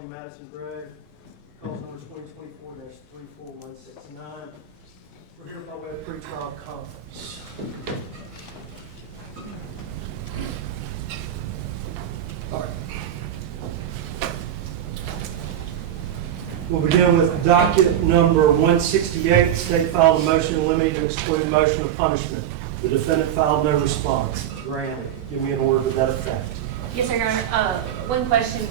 Kelly Madison Gregg, cause number 2024-34169. We're here by way of pretrial conference. All right. We'll begin with docket number 168. State filed a motion in limine to exclude motion of punishment. The defendant filed no response. Granted. Give me an order to that effect. Yes, sir, Your Honor. One question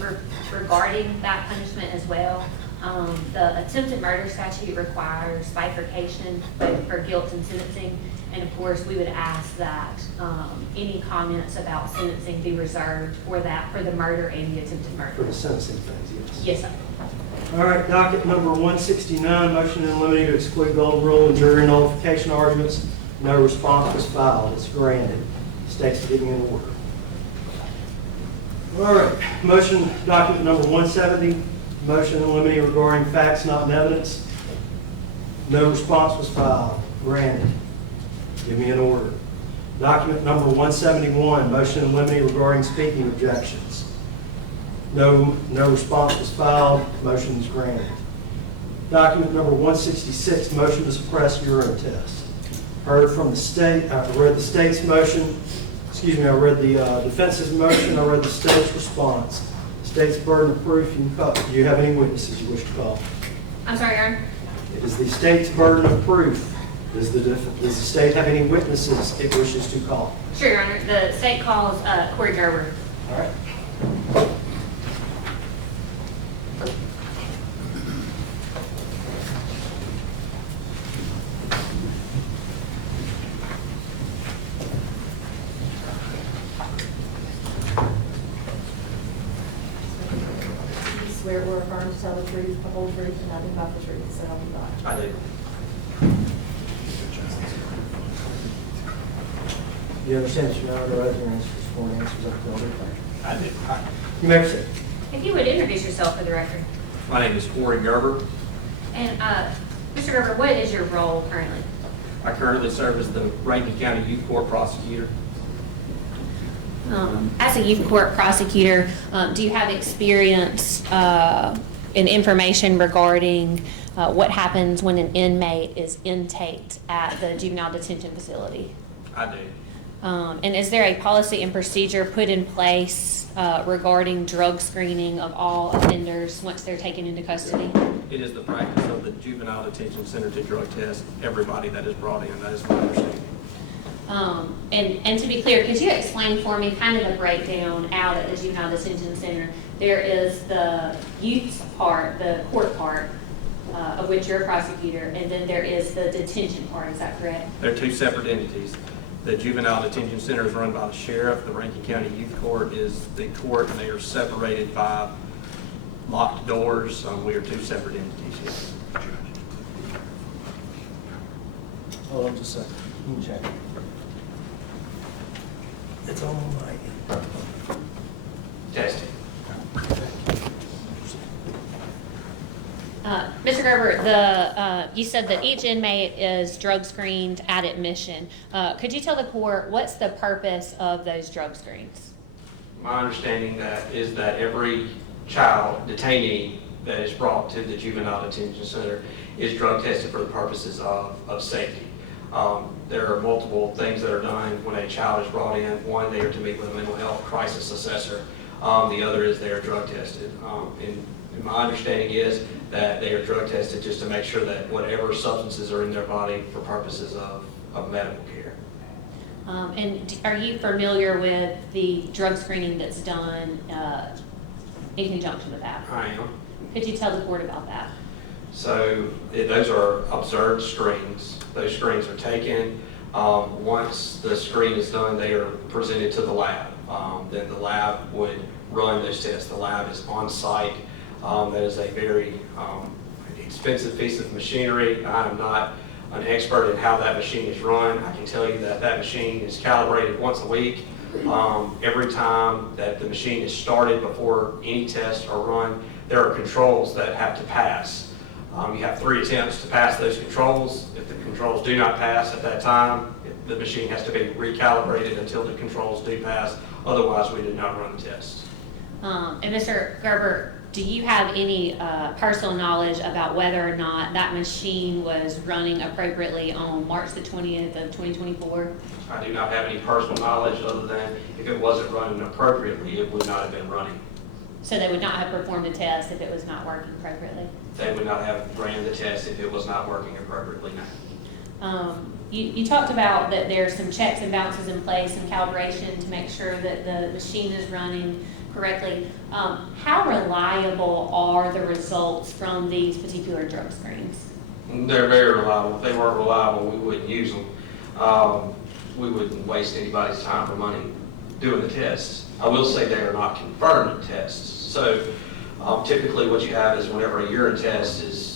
regarding that punishment as well. The attempted murder statute requires bifurcation both for guilt and sentencing. And of course, we would ask that any comments about sentencing be reserved for that, for the murder and the attempted murder. For the sentencing things, yes. Yes, sir. All right, docket number 169, motion in limine to exclude golden rule and jury nullification arguments. No response was filed. It's granted. State's giving an order. All right, motion document number 170, motion in limine regarding facts not in evidence. No response was filed. Granted. Give me an order. Document number 171, motion in limine regarding speaking objections. No response was filed. Motion is granted. Document number 166, motion to suppress urine test. Heard from the state. I read the state's motion. Excuse me, I read the defense's motion. I read the state's response. State's burden of proof. Do you have any witnesses you wish to call? I'm sorry, Your Honor. It is the state's burden of proof. Does the state have any witnesses it wishes to call? Sure, Your Honor. The state calls Corey Gerber. All right. Swear or affirm to tell the truth, the whole truth, and nothing but the truth, so help you God. I do. Do you understand that you're not authorized to answer sworn answers of the building? I do. You may proceed. If you would introduce yourself for the record. My name is Corey Gerber. And Mr. Gerber, what is your role currently? I currently serve as the Rankin County Youth Court Prosecutor. As a youth court prosecutor, do you have experience and information regarding what happens when an inmate is intaked at the juvenile detention facility? I do. And is there a policy and procedure put in place regarding drug screening of all offenders once they're taken into custody? It is the practice of the Juvenile Detention Center to drug test everybody that is brought in. That is my understanding. And to be clear, could you explain for me kind of the breakdown out at the Juvenile Detention Center? There is the youth part, the court part, of which you're a prosecutor, and then there is the detention part. Is that correct? They're two separate entities. The Juvenile Detention Center is run by the sheriff. The Rankin County Youth Court is the court, and they are separated by locked doors. We are two separate entities, yes. Hold on just a second. Let me check. It's on my end. Testing. Mr. Gerber, you said that each inmate is drug screened at admission. Could you tell the court what's the purpose of those drug screens? My understanding is that every child detainee that is brought to the Juvenile Detention Center is drug tested for the purposes of safety. There are multiple things that are done when a child is brought in. One, they are to meet with a mental health crisis assessor. The other is they are drug tested. And my understanding is that they are drug tested just to make sure that whatever substances are in their body for purposes of medical care. And are you familiar with the drug screening that's done in conjunction with that? I am. Could you tell the court about that? So those are observed screens. Those screens are taken. Once the screen is done, they are presented to the lab. Then the lab would run those tests. The lab is on site. That is a very expensive piece of machinery. I am not an expert in how that machine is run. I can tell you that that machine is calibrated once a week. Every time that the machine is started before any tests are run, there are controls that have to pass. You have 3 attempts to pass those controls. If the controls do not pass at that time, the machine has to be recalibrated until the controls do pass. Otherwise, we do not run the test. And Mr. Gerber, do you have any personal knowledge about whether or not that machine was running appropriately on March the 20th of 2024? I do not have any personal knowledge other than if it wasn't running appropriately, it would not have been running. So they would not have performed a test if it was not working appropriately? They would not have ran the test if it was not working appropriately, no. You talked about that there's some checks and balances in place, some calibration to make sure that the machine is running correctly. How reliable are the results from these particular drug screens? They're very reliable. If they weren't reliable, we wouldn't use them. We wouldn't waste anybody's time or money doing the tests. I will say they are not confirmed tests. So typically what you have is whenever a urine test is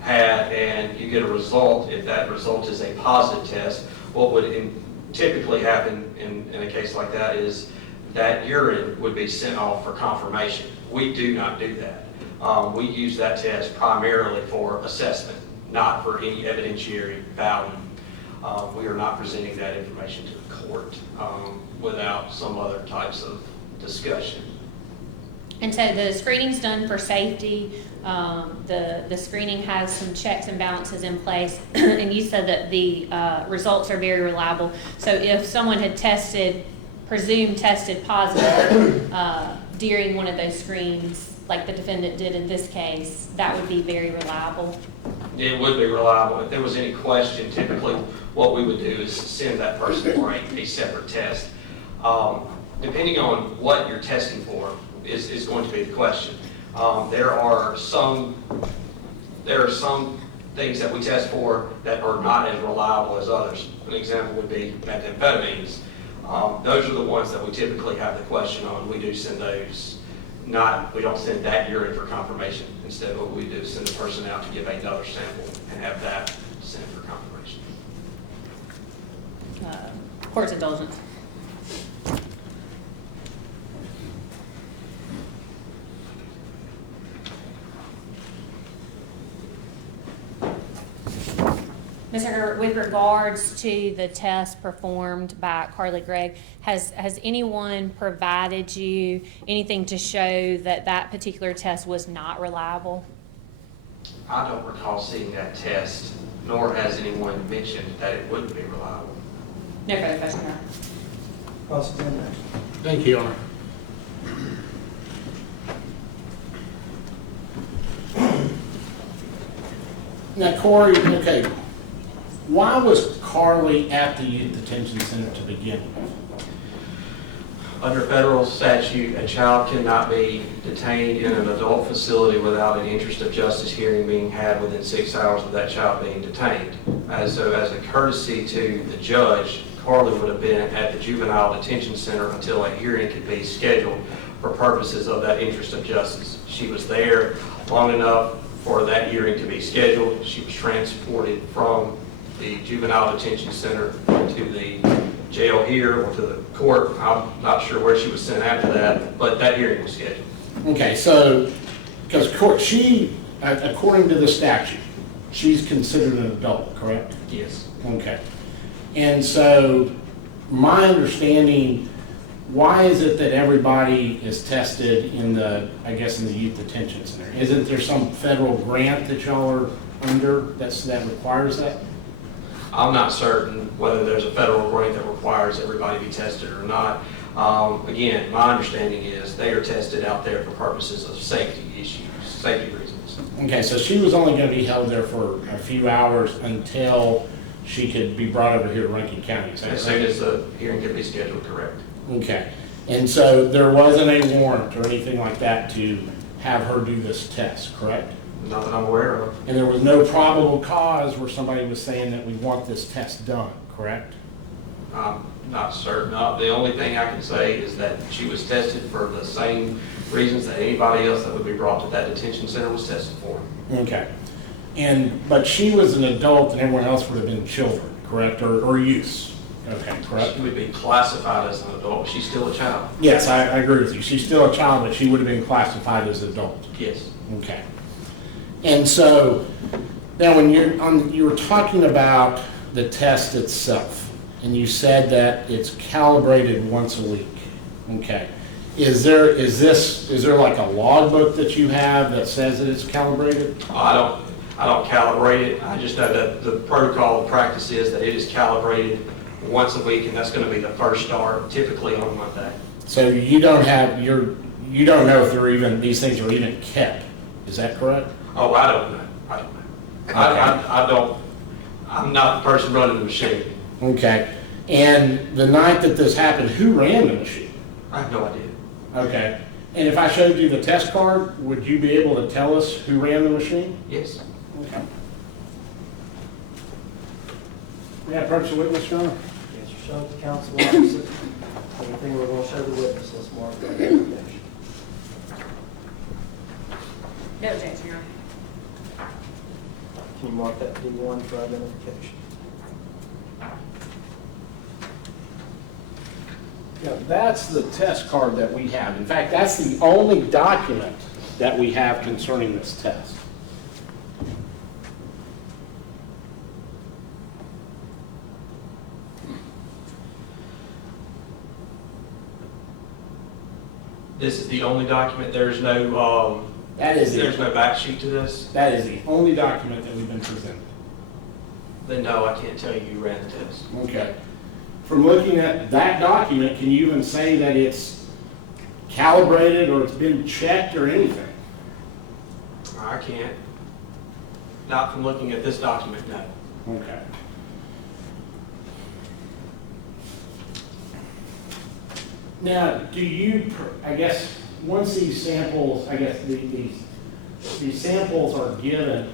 had and you get a result, if that result is a positive test, what would typically happen in a case like that is that urine would be sent off for confirmation. We do not do that. We use that test primarily for assessment, not for any evidentiary value. We are not presenting that information to the court without some other types of discussion. And so the screening's done for safety. The screening has some checks and balances in place, and you said that the results are very reliable. So if someone had presumed tested positive during one of those screens, like the defendant did in this case, that would be very reliable? It would be reliable. If there was any question, typically what we would do is send that person for a separate test. Depending on what you're testing for is going to be the question. There are some things that we test for that are not as reliable as others. An example would be methamphetamines. Those are the ones that we typically have the question on. We do send those. We don't send that urine for confirmation. Instead, what we do is send the person out to give another sample and have that sent for confirmation. Court's indulgence. Mr. Gerber, with regards to the test performed by Gregg, has anyone provided you anything to show that that particular test was not reliable? I don't recall seeing that test, nor has anyone mentioned that it wouldn't be reliable. No further question, Your Honor. Cross-examination. Thank you, Your Honor. Now, Corey, okay, why was Carly at the youth detention center to begin with? Under federal statute, a child cannot be detained in an adult facility without an interest of justice hearing being had within 6 hours of that child being detained. So as a courtesy to the judge, Carly would have been at the juvenile detention center until a hearing could be scheduled for purposes of that interest of justice. She was there long enough for that hearing to be scheduled. She was transported from the juvenile detention center to the jail here or to the court. I'm not sure where she was sent after that, but that hearing was scheduled. Okay, so, because she, according to the statute, she's considered an adult, correct? Yes. Okay. And so, my understanding, why is it that everybody is tested in the youth detention center? Isn't there some federal grant that y'all are under that requires that? I'm not certain whether there's a federal grant that requires everybody to be tested or not. Again, my understanding is they are tested out there for purposes of safety issues, safety reasons. Okay, so she was only going to be held there for a few hours until she could be brought over here to Rankin County. As soon as the hearing could be scheduled, correct. Okay, and so there wasn't a warrant or anything like that to have her do this test, correct? Not that I'm aware of. And there was no probable cause where somebody was saying that we want this test done, correct? I'm not certain. The only thing I can say is that she was tested for the same reasons that anybody else that would be brought to that detention center was tested for. Okay. But she was an adult and everyone else would have been children, correct? Or youths? Okay, correct? She would be classified as an adult, but she's still a child. Yes, I agree with you. She's still a child, but she would have been classified as an adult. Yes. Okay. And so, now when you were talking about the test itself, and you said that it's calibrated once a week, okay? Is there like a logbook that you have that says that it's calibrated? I don't calibrate it. I just know that the protocol and practice is that it is calibrated once a week, and that's going to be the first start, typically on Monday. So you don't know if these things are even kept. Is that correct? Oh, I don't know. I don't. I'm not the person running the machine. Okay. And the night that this happened, who ran the machine? I have no idea. Okay. And if I showed you the test card, would you be able to tell us who ran the machine? Yes. Okay. Yeah, approach the witness, John. Yes, you show the council officer. Everything we're going to show the witness, let's mark that application. No objection, Your Honor. Can you mark that D1 for identification? Yeah, that's the test card that we have. In fact, that's the only document that we have concerning this test. This is the only document. There's no there's no back sheet to this. That is the only document that we've been presented. Then no, I can't tell you who ran the test. Okay. From looking at that document, can you even say that it's calibrated or it's been checked or anything? I can't. Not from looking at this document, no. Okay. Now, do you, I guess, once these samples, I guess these samples are given,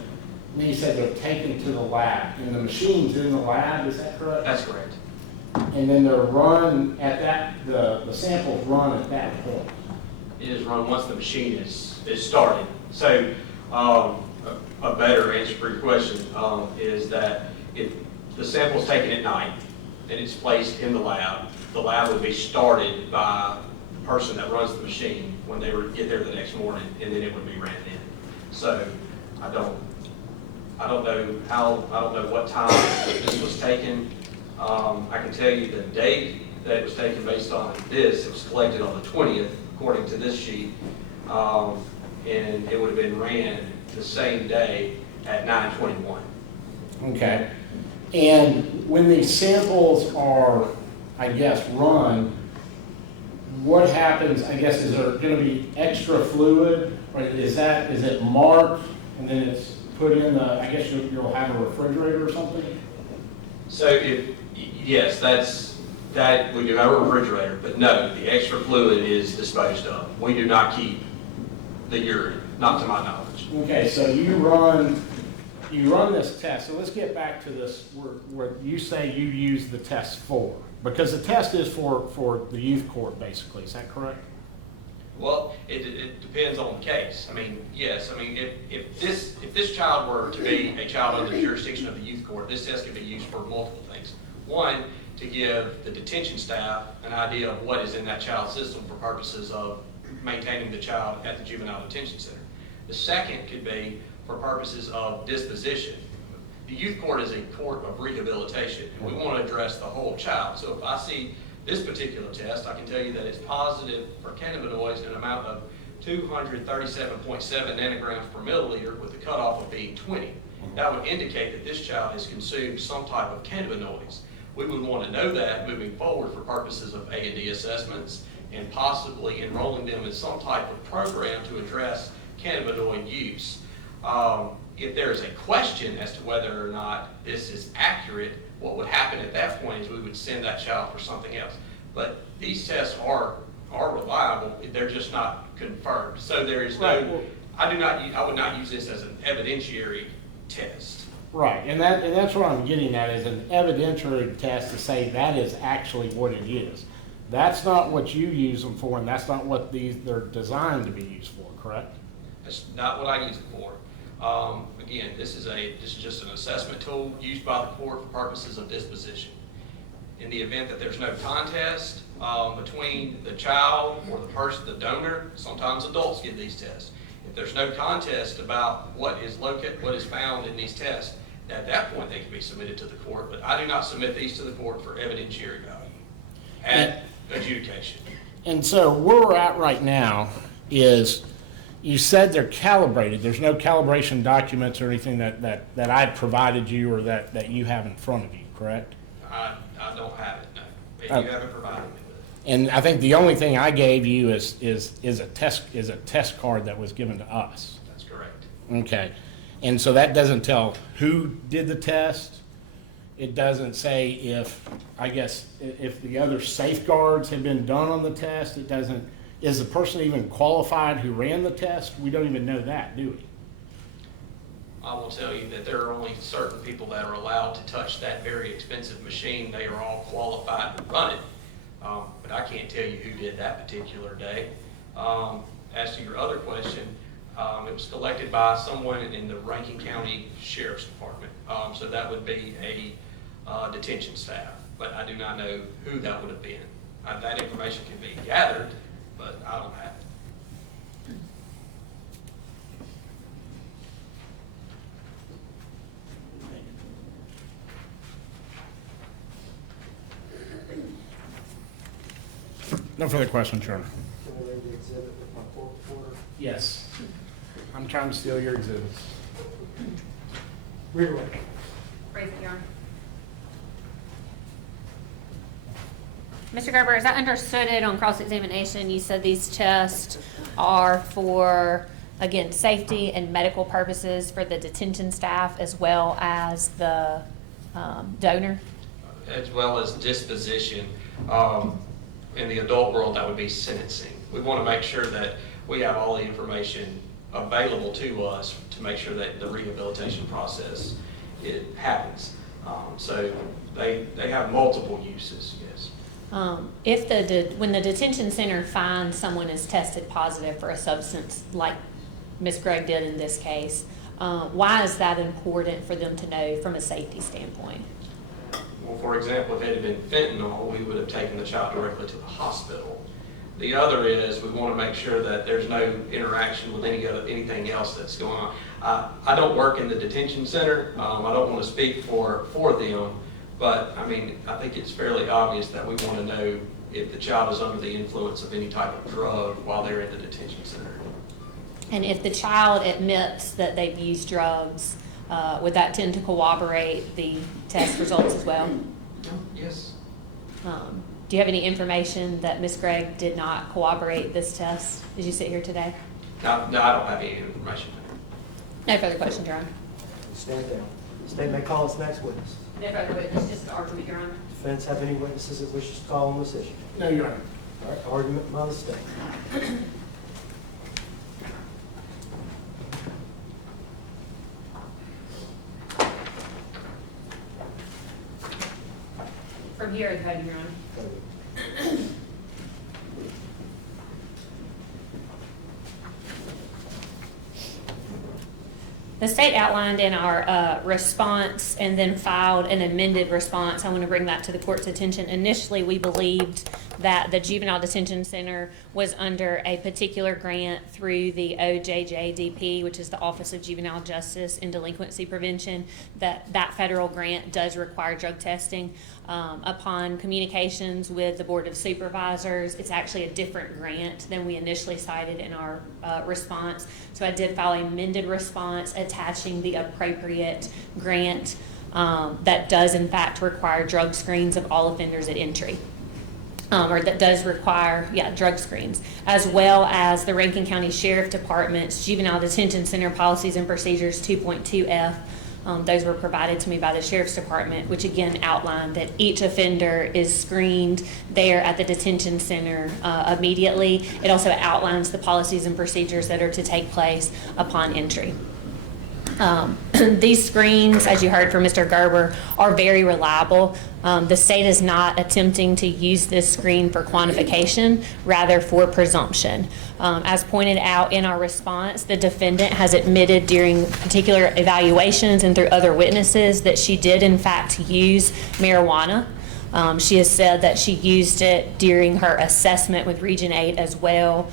and you said they're taken to the lab, and the machine's in the lab, is that correct? That's correct. And then they're run at that, the samples run at that point. It is run once the machine is started. So a better answer for your question is that if the sample is taken at night and it's placed in the lab would be started by the person that runs the machine when they would get there the next morning, and then it would be ran in. So I don't know what time this was taken. I can tell you the date that it was taken based on this. It was collected on the 20th, according to this sheet, and it would have been ran the same day at 9:21. Okay. And when these samples are, I guess, run, what happens, I guess, is there going to be extra fluid? Or is it marked and then it's put in the, I guess you'll have a refrigerator or something? So yes, that we do have a refrigerator, but no, the extra fluid is disposed of. We do not keep the urine, not to my knowledge. Okay, so you run this test. So let's get back to this where you say you use the test for, because the test is for the youth court, basically. Is that correct? Well, it depends on the case. I mean, yes. I mean, if this child were to be a child under the jurisdiction of the youth court, this test could be used for multiple things. One, to give the detention staff an idea of what is in that child's system for purposes of maintaining the child at the juvenile detention center. The second could be for purposes of disposition. The youth court is a court of rehabilitation, and we want to address the whole child. So if I see this particular test, I can tell you that it's positive for cannabinoids in an amount of 237.7 nanograms per milliliter with the cutoff of being 20. That would indicate that this child has consumed some type of cannabinoids. We would want to know that moving forward for purposes of A&D assessments and possibly enrolling them in some type of program to address cannabinoid use. If there is a question as to whether or not this is accurate, what would happen at that point is we would send that child for something else. But these tests are reliable, they're just not confirmed. So there is no, I would not use this as an evidentiary test. Right, and that's what I'm getting at, is an evidentiary test to say that is actually what it is. That's not what you use them for, and that's not what they're designed to be used for, correct? That's not what I use it for. Again, this is just an assessment tool used by the court for purposes of disposition. In the event that there's no contest between the child or the person, the donor, sometimes adults get these tests. If there's no contest about what is found in these tests, at that point they can be submitted to the court. But I do not submit these to the court for evidentiary value at adjudication. And so where we're at right now is, you said they're calibrated. There's no calibration documents or anything that I provided you or that you have in front of you, correct? I don't have it, no. Oh. You haven't provided me with it. And I think the only thing I gave you is a test card that was given to us. That's correct. Okay. And so that doesn't tell who did the test. It doesn't say if the other safeguards have been done on the test. It doesn't. Is the person even qualified who ran the test? We don't even know that, do we? I will tell you that there are only certain people that are allowed to touch that very expensive machine. They are all qualified to run it. But I can't tell you who did that particular day. As to your other question, it was collected by someone in the Rankin County Sheriff's Department. So that would be a detention staff, but I do not know who that would have been. That information can be gathered, but I don't have it. No further questions, Chairman. Can I read the exhibit with my court reporter? Yes. I'm trying to steal your exhibits. Read away. Raise your arm. Mr. Gerber, as I understood it on cross-examination, you said these tests are for, again, safety and medical purposes for the detention staff as well as the donor? As well as disposition. In the adult world, that would be sentencing. We want to make sure that we have all the information available to us to make sure that the rehabilitation process, it happens. So they have multiple uses, yes. When the detention center finds someone is tested positive for a substance like Ms. Gregg did in this case, why is that important for them to know from a safety standpoint? Well, for example, if it had been fentanyl, we would have taken the child directly to the hospital. The other is we want to make sure that there's no interaction with anything else that's going on. I don't work in the detention center. I don't want to speak for them, but I mean, I think it's fairly obvious that we want to know if the child is under the influence of any type of drug while they're in the detention center. And if the child admits that they've used drugs, would that tend to corroborate the test results as well? Yes. Do you have any information that Ms. Gregg did not corroborate this test as you sit here today? No, I don't have any information. No further questions, Your Honor. Stand down. State may call its next witness. No further witness, just an argument, Your Honor. Defense have any witnesses that wishes to call on this issue? No, Your Honor. All right, argument by the state. From here, the podium, Your Honor. The state outlined in our response and then filed an amended response. I want to bring that to the court's attention. Initially, we believed that the Juvenile Detention Center was under a particular grant through the OJJDP, which is the Office of Juvenile Justice and Delinquency Prevention. That federal grant does require drug testing. Upon communications with the Board of Supervisors, it's actually a different grant than we initially cited in our response. So I did file an amended response attaching the appropriate grant that does in fact require drug screens of all offenders at entry. Or that does require, drug screens, as well as the Rankin County Sheriff Department's Juvenile Detention Center Policies and Procedures 2.2F. Those were provided to me by the Sheriff's Department, which again outlined that each offender is screened there at the detention center immediately. It also outlines the policies and procedures that are to take place upon entry. These screens, as you heard from Mr. Gerber, are very reliable. The state is not attempting to use this screen for quantification, rather for presumption. As pointed out in our response, the defendant has admitted during particular evaluations and through other witnesses that she did in fact use marijuana. She has said that she used it during her assessment with Region 8 as well.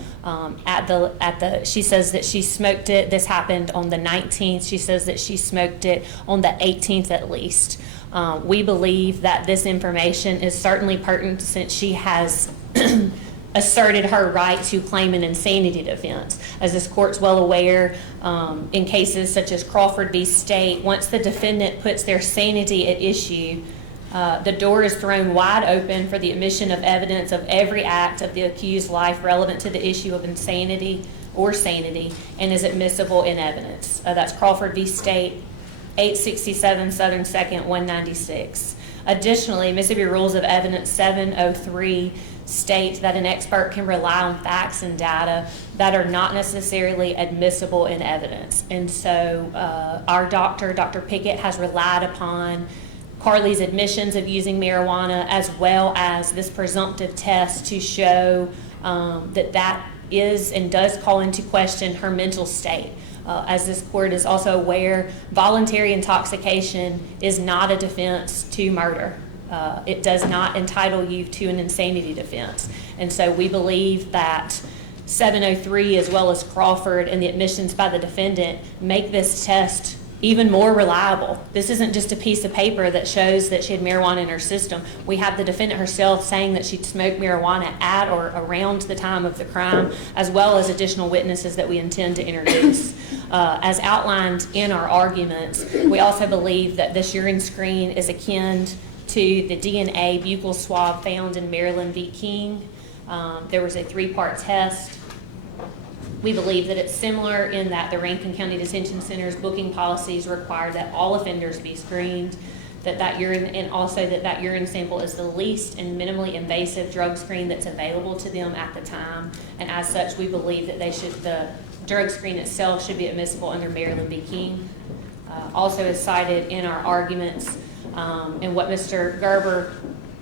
She says that she smoked it. This happened on the 19th. She says that she smoked it on the 18th at least. We believe that this information is certainly pertinent since she has asserted her right to claim an insanity defense. As this court's well aware, in cases such as Crawford v. State, once the defendant puts their sanity at issue, the door is thrown wide open for the admission of evidence of every act of the accused's life relevant to the issue of insanity or sanity and is admissible in evidence. That's Crawford v. State, 867 Southern 2nd, 196. Additionally, Mississippi Rules of Evidence 703 state that an expert can rely on facts and data that are not necessarily admissible in evidence. And so our doctor, Dr. Pickett, has relied upon Carly's admissions of using marijuana as well as this presumptive test to show that is and does call into question her mental state. As this court is also aware, voluntary intoxication is not a defense to murder. It does not entitle you to an insanity defense. And so we believe that 703 as well as Crawford and the admissions by the defendant make this test even more reliable. This isn't just a piece of paper that shows that she had marijuana in her system. We have the defendant herself saying that she'd smoked marijuana at or around the time of the crime, as well as additional witnesses that we intend to introduce. As outlined in our arguments, we also believe that this urine screen is akin to the DNA buccal swab found in Maryland v. King. There was a 3-part test. We believe that it's similar in that the Rankin County Detention Center's booking policies require that all offenders be screened, that urine sample is the least and minimally invasive drug screen that's available to them at the time. And as such, we believe that the drug screen itself should be admissible under Maryland v. King. Also as cited in our arguments, and what Mr. Gerber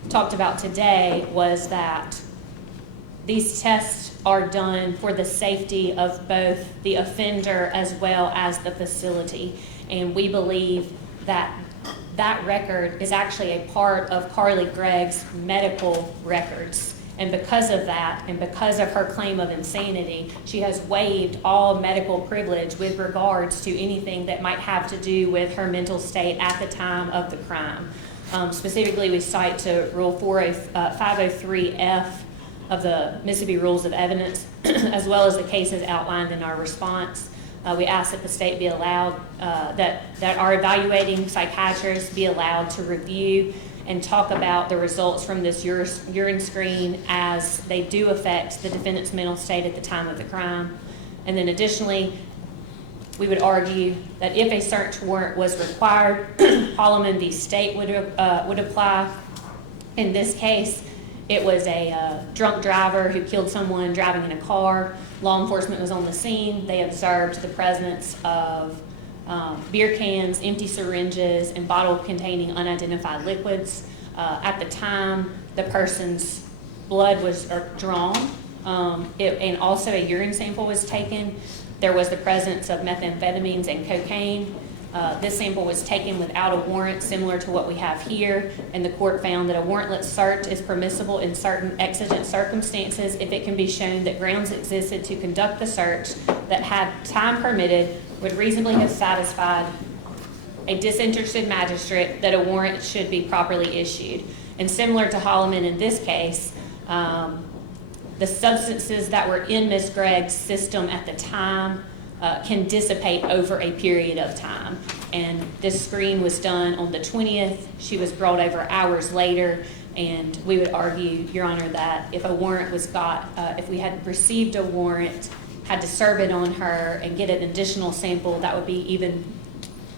talked about today was that these tests are done for the safety of both the offender as well as the facility. And we believe that that record is actually a part of Carly Gregg's medical records. And because of that, and because of her claim of insanity, she has waived all medical privilege with regards to anything that might have to do with her mental state at the time of the crime. Specifically, we cite to Rule 503F of the Mississippi Rules of Evidence, as well as the cases outlined in our response. We ask that the state be allowed, that our evaluating psychiatrists be allowed to review and talk about the results from this urine screen as they do affect the defendant's mental state at the time of the crime. And then additionally, we would argue that if a search warrant was required, Holloman v. State would apply. In this case, it was a drunk driver who killed someone driving in a car. Law enforcement was on the scene. They observed the presence of beer cans, empty syringes, and bottle containing unidentified liquids. At the time, the person's blood was drawn, and also a urine sample was taken. There was the presence of methamphetamines and cocaine. This sample was taken without a warrant, similar to what we have here, and the court found that a warrantless search is permissible in certain exigent circumstances if it can be shown that grounds existed to conduct the search that, had time permitted, would reasonably have satisfied a disinterested magistrate that a warrant should be properly issued. And similar to Holloman in this case, the substances that were in Ms. Gregg's system at the time can dissipate over a period of time. And this screen was done on the 20th. She was brought over hours later, and we would argue, Your Honor, that if a warrant was if we had received a warrant, had to serve it on her and get an additional sample, that would be even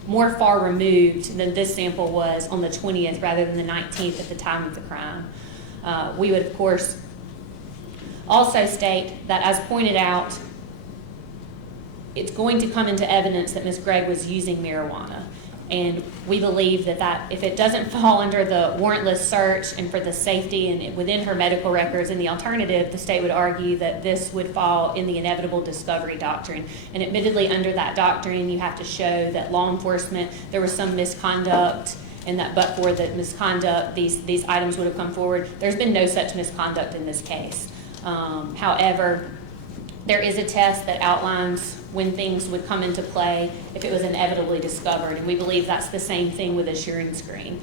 more far removed than this sample was on the 20th rather than the 19th at the time of the crime. We would, of course, also state that, as pointed out, it's going to come into evidence that Ms. Gregg was using marijuana. And we believe that if it doesn't fall under the warrantless search and for the safety and within her medical records, and the alternative, the state would argue that this would fall in the inevitable discovery doctrine. And admittedly, under that doctrine, you have to show that law enforcement, there was some misconduct, and that but for the misconduct, these items would have come forward. There's been no such misconduct in this case. However, there is a test that outlines when things would come into play if it was inevitably discovered. And we believe that's the same thing with a shearing screen.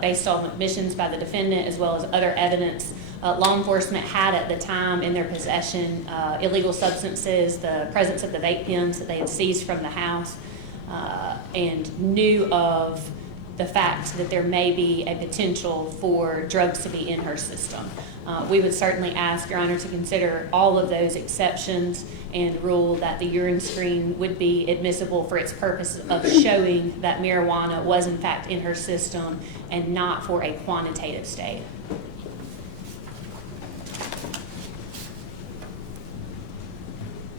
Based on admissions by the defendant as well as other evidence, law enforcement had at the time in their possession illegal substances, the presence of the vape pens that they had seized from the house, and knew of the fact that there may be a potential for drugs to be in her system. We would certainly ask Your Honor to consider all of those exceptions and rule that the urine screen would be admissible for its purpose of showing that marijuana was in fact in her system and not for a quantitative state.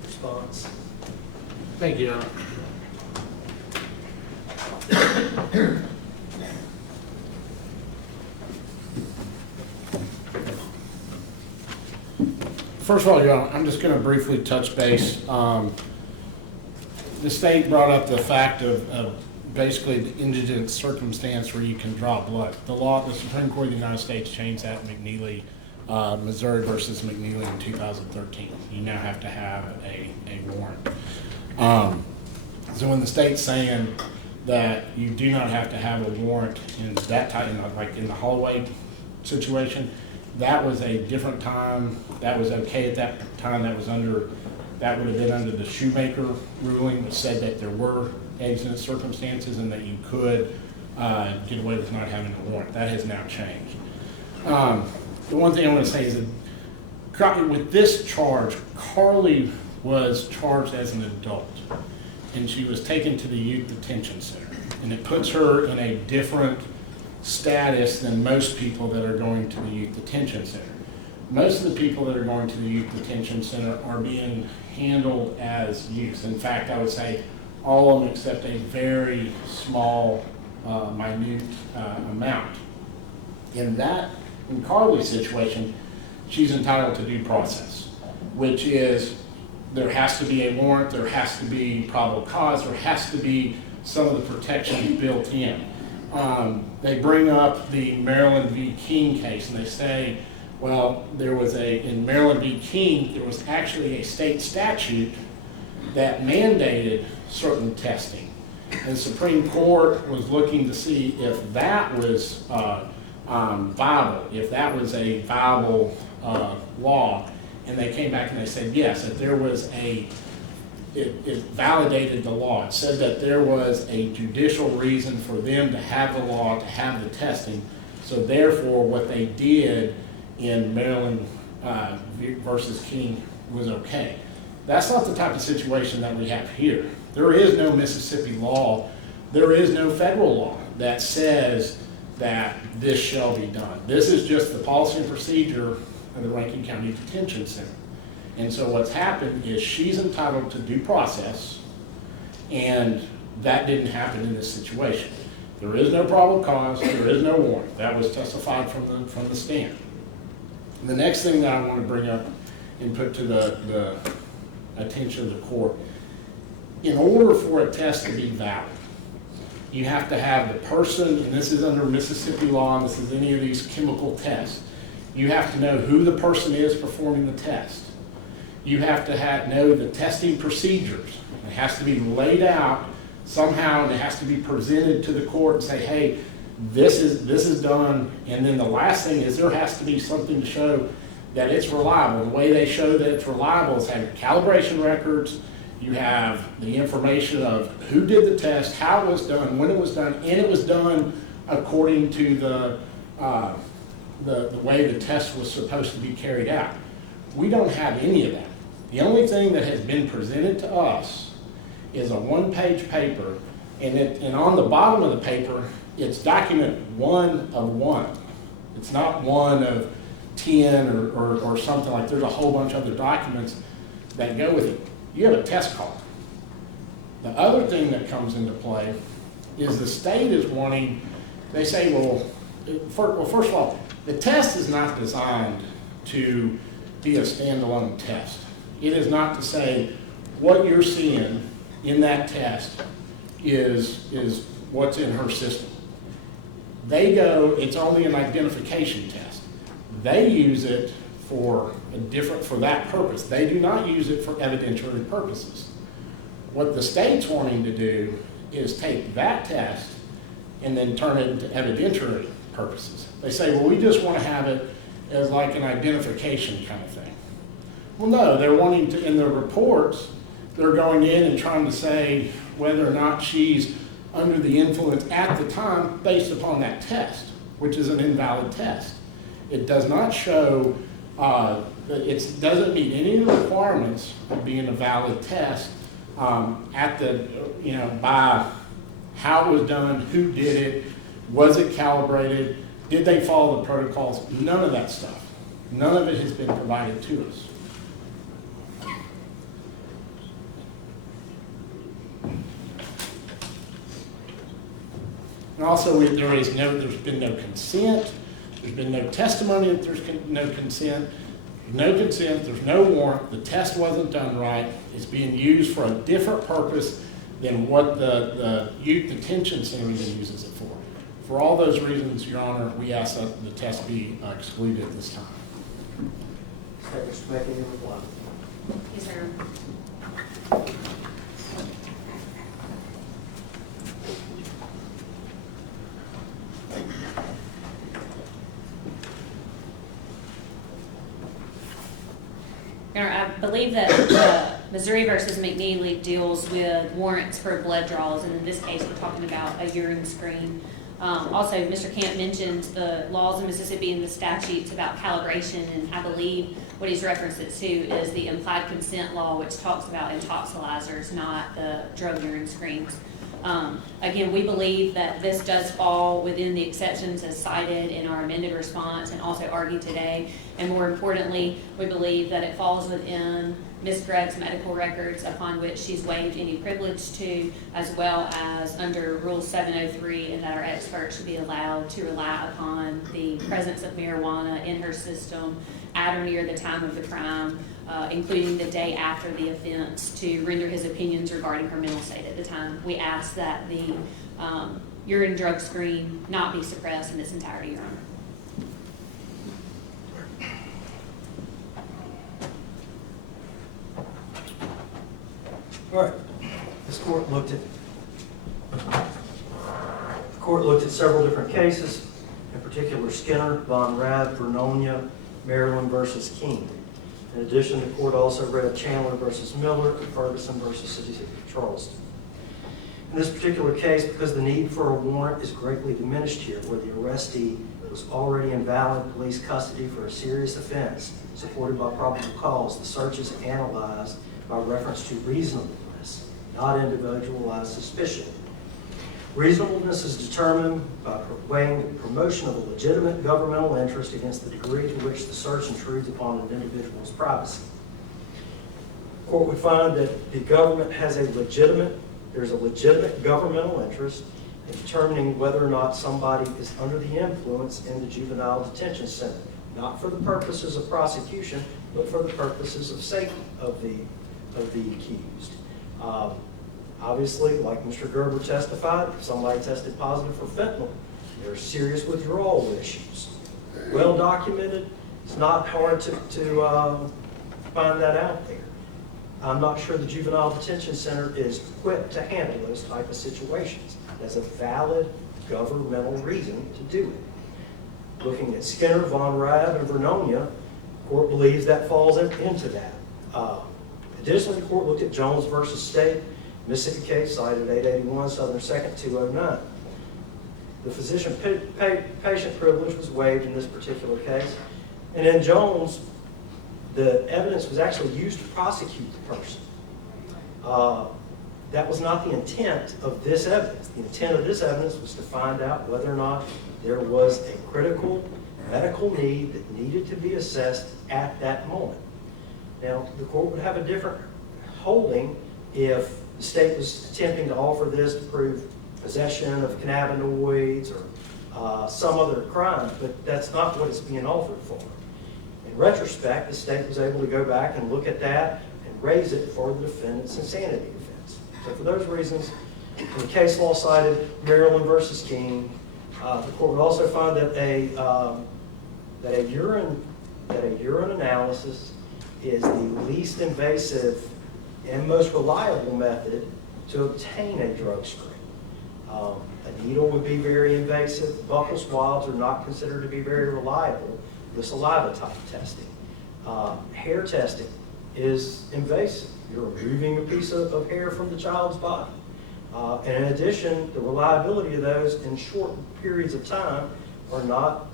Response. Thank you, Your Honor. First of all, Your Honor, I'm just going to briefly touch base. The state brought up the fact of basically the indigent circumstance where you can draw blood. The Supreme Court of the United States changed that in McNeely, Missouri versus McNeely in 2013. You now have to have a warrant. So when the state's saying that you do not have to have a warrant in that type, like in the Holloway situation, that was a different time. That was okay at that time. That would have been under the Shoemaker ruling, which said that there were exigent circumstances and that you could get away with not having a warrant. That has now changed. The one thing I want to say is that with this charge, Carly was charged as an adult, and she was taken to the youth detention center, and it puts her in a different status than most people that are going to the youth detention center. Most of the people that are going to the youth detention center are being handled as youth. In fact, I would say all of them except a very small, minute amount. In Carly's situation, she's entitled to due process, which is there has to be a warrant, there has to be probable cause, there has to be some of the protections built in. They bring up the Maryland v. King case, and they say, well, in Maryland v. King, there was actually a state statute that mandated certain testing. And the Supreme Court was looking to see if that was viable, if that was a viable law. And they came back and they said, yes, that there was it validated the law. It said that there was a judicial reason for them to have the law, to have the testing. So therefore, what they did in Maryland versus King was okay. That's not the type of situation that we have here. There is no Mississippi law, there is no federal law that says that this shall be done. This is just the policy and procedure of the Rankin County Detention Center. And so what's happened is she's entitled to due process, and that didn't happen in this situation. There is no probable cause, there is no warrant. That was testified from the stand. And the next thing that I want to bring up and put to the attention of the court, in order for a test to be valid, you have to have the person, and this is under Mississippi law, and this is any of these chemical tests, you have to know who the person is performing the test. You have to know the testing procedures. It has to be laid out somehow, and it has to be presented to the court and say, hey, this is done. And then the last thing is there has to be something to show that it's reliable. And the way they show that it's reliable is have calibration records, you have the information of who did the test, how it was done, when it was done, and it was done according to the way the test was supposed to be carried out. We don't have any of that. The only thing that has been presented to us is a one-page paper, and on the bottom of the paper, it's document 1 of 1. It's not 1 of 10 or something like. There's a whole bunch of other documents that go with it. You have a test card. The other thing that comes into play is the state is wanting, they say, well, first of all, the test is not designed to be a standalone test. It is not to say what you're seeing in that test is what's in her system. It's only an identification test. They use it for that purpose. They do not use it for evidentiary purposes. What the state's wanting to do is take that test and then turn it into evidentiary purposes. They say, well, we just want to have it as like an identification kind of thing. Well, no, they're wanting to, in their reports, they're going in and trying to say whether or not she's under the influence at the time based upon that test, which is an invalid test. It does not show, it doesn't meet any of the requirements of being a valid test at the, by how it was done, who did it, was it calibrated, did they follow the protocols? None of that stuff. None of it has been provided to us. And also, there's been no consent, there's been no testimony that there's no consent, there's no warrant, the test wasn't done right, it's being used for a different purpose than what the youth detention center even uses it for. For all those reasons, Your Honor, we ask that the test be excluded at this time. Mr. Mackey, your reply. Yes, sir. Your Honor, I believe that Missouri versus McNeely deals with warrants for blood draws, and in this case, we're talking about a urine screen. Also, Mr. Camp mentioned the laws in Mississippi and the statutes about calibration, and I believe what he's referenced it to is the implied consent law, which talks about intoxilizers, not the drug urine screens. Again, we believe that this does fall within the exceptions as cited in our amended response and also argued today. And more importantly, we believe that it falls within Ms. Gregg's medical records upon which she's waived any privilege to, as well as under Rule 703, and that our expert should be allowed to rely upon the presence of marijuana in her system at or near the time of the crime, including the day after the offense, to render his opinions regarding her mental state at the time. We ask that the urine drug screen not be suppressed in its entirety, Your Honor. All right. The court looked at several different cases, in particular Skinner, Von Raab, Vernonia, Maryland versus King. In addition, the court also read Chandler versus Miller and Ferguson versus City of Charleston. In this particular case, because the need for a warrant is greatly diminished here, where the arrestee was already in valid police custody for a serious offense supported by probable cause, the search is analyzed by reference to reasonableness, not individualized suspicion. Reasonableness is determined by weighing the promotion of a legitimate governmental interest against the degree to which the search intrudes upon an individual's privacy. The court would find that the government has there's a legitimate governmental interest in determining whether or not somebody is under the influence in the juvenile detention center, not for the purposes of prosecution, but for the purposes of safety of the accused. Obviously, like Mr. Gerber testified, if somebody tested positive for fentanyl, there's serious withdrawal issues. Well documented, it's not hard to find that out there. I'm not sure the Juvenile Detention Center is equipped to handle those type of situations. That's a valid governmental reason to do it. Looking at Skinner, Von Raab, and Vernonia, the court believes that falls into that. Additionally, the court looked at Jones versus State, Mississippi case cited 881 Southern 2nd 209. The physician-patient privilege was waived in this particular case. And in Jones, the evidence was actually used to prosecute the person. That was not the intent of this evidence. The intent of this evidence was to find out whether or not there was a critical medical need that needed to be assessed at that moment. Now, the court would have a different holding if the state was attempting to offer this to prove possession of cannabinoids or some other crime, but that's not what it's being offered for. In retrospect, the state was able to go back and look at that and raise it for the defendant's insanity defense. So for those reasons, in the case law cited, Maryland versus King, the court would also find that a urine analysis is the least invasive and most reliable method to obtain a drug screen. A needle would be very invasive. Buccal swabs are not considered to be very reliable with saliva type testing. Hair testing is invasive. You're removing a piece of hair from the child's body. And in addition, the reliability of those in short periods of time are not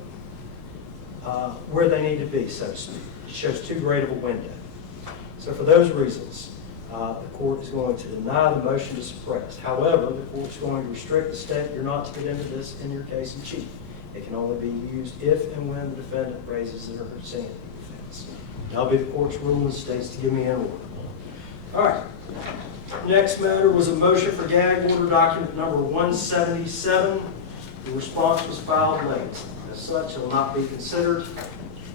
where they need to be, so to speak. It shows too great of a window. So for those reasons, the court is going to deny the motion to suppress. However, the court is going to restrict the state. You're not to get into this in your case in chief. It can only be used if and when the defendant raises it or her sanity defense. That'll be the court's rule in the states to give me an order. All right. Next matter was a motion for gag order document number 177. The response was filed late. As such, it will not be considered.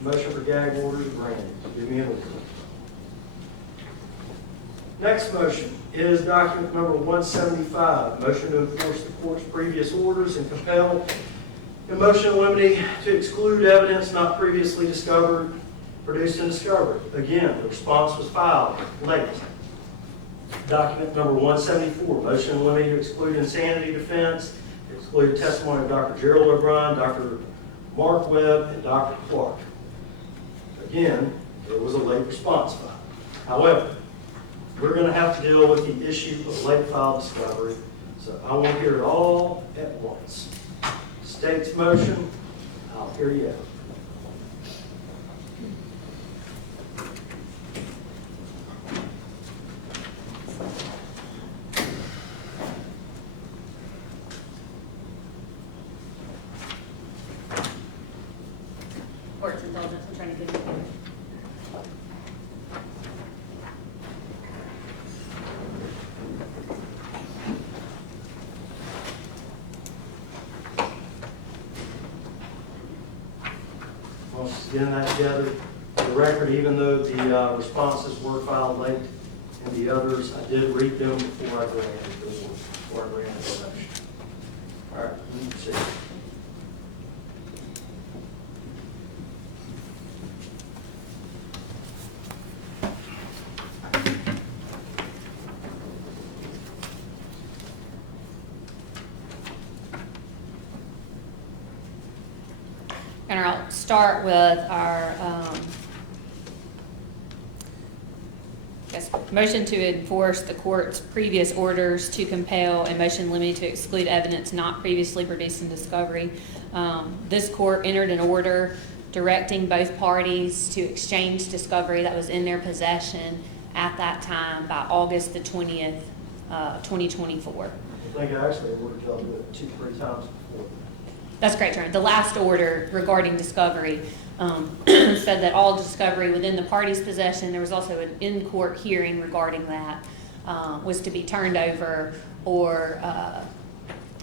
Motion for gag order is granted. Give me an order. Next motion is document number 175. Motion to enforce the court's previous orders and compel a motion in limine to exclude evidence not previously discovered, produced in discovery. Again, the response was filed late. Document number 174, motion in limine to exclude insanity defense, exclude testimony of Dr. Gerald O'Brien, Dr. Mark Webb, and Dr. Clark. Again, there was a late response filed. However, we're going to have to deal with the issue of late file discovery, so I want to hear it all at once. State's motion, I'll hear you out. Court's indulgence, I'm trying to get it here. Once getting that together, for the record, even though the responses were filed late and the others, I did read them before I granted the motion. All right, let's see. And I'll start with our motion to enforce the court's previous orders to compel a motion limited to exclude evidence not previously produced in discovery. This court entered an order directing both parties to exchange discovery that was in their possession at that time by August the 20th, 2024. I think I actually ordered y'all to do it 2-3 times before. That's correct, Your Honor. The last order regarding discovery said that all discovery within the party's possession, there was also an in-court hearing regarding that, was to be turned over or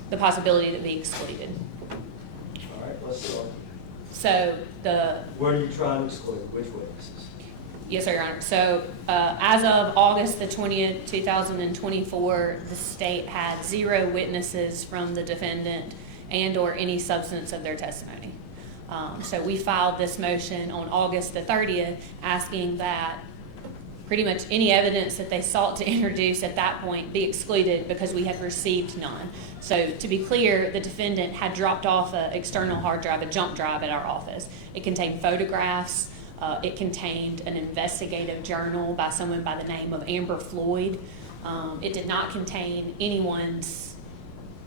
the possibility to be excluded. All right, let's start. So What are you trying to exclude? Which witnesses? Yes, sir, Your Honor. So as of August the 20th, 2024, the state had 0 witnesses from the defendant and or any substance of their testimony. So we filed this motion on August the 30th asking that pretty much any evidence that they sought to introduce at that point be excluded because we had received none. So to be clear, the defendant had dropped off an external hard drive, a jump drive at our office. It contained photographs. It contained an investigative journal by someone by the name of Amber Floyd. It did not contain anyone's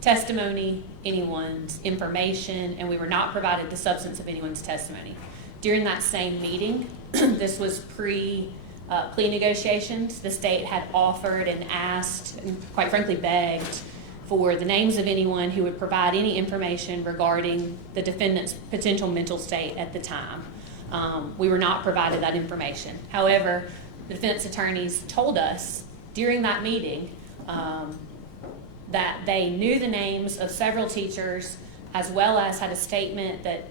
testimony, anyone's information, and we were not provided the substance of anyone's testimony. During that same meeting, this was plea negotiations. The state had offered and asked, and quite frankly begged, for the names of anyone who would provide any information regarding the defendant's potential mental state at the time. We were not provided that information. However, the defense attorneys told us during that meeting that they knew the names of several teachers, as well as had a statement that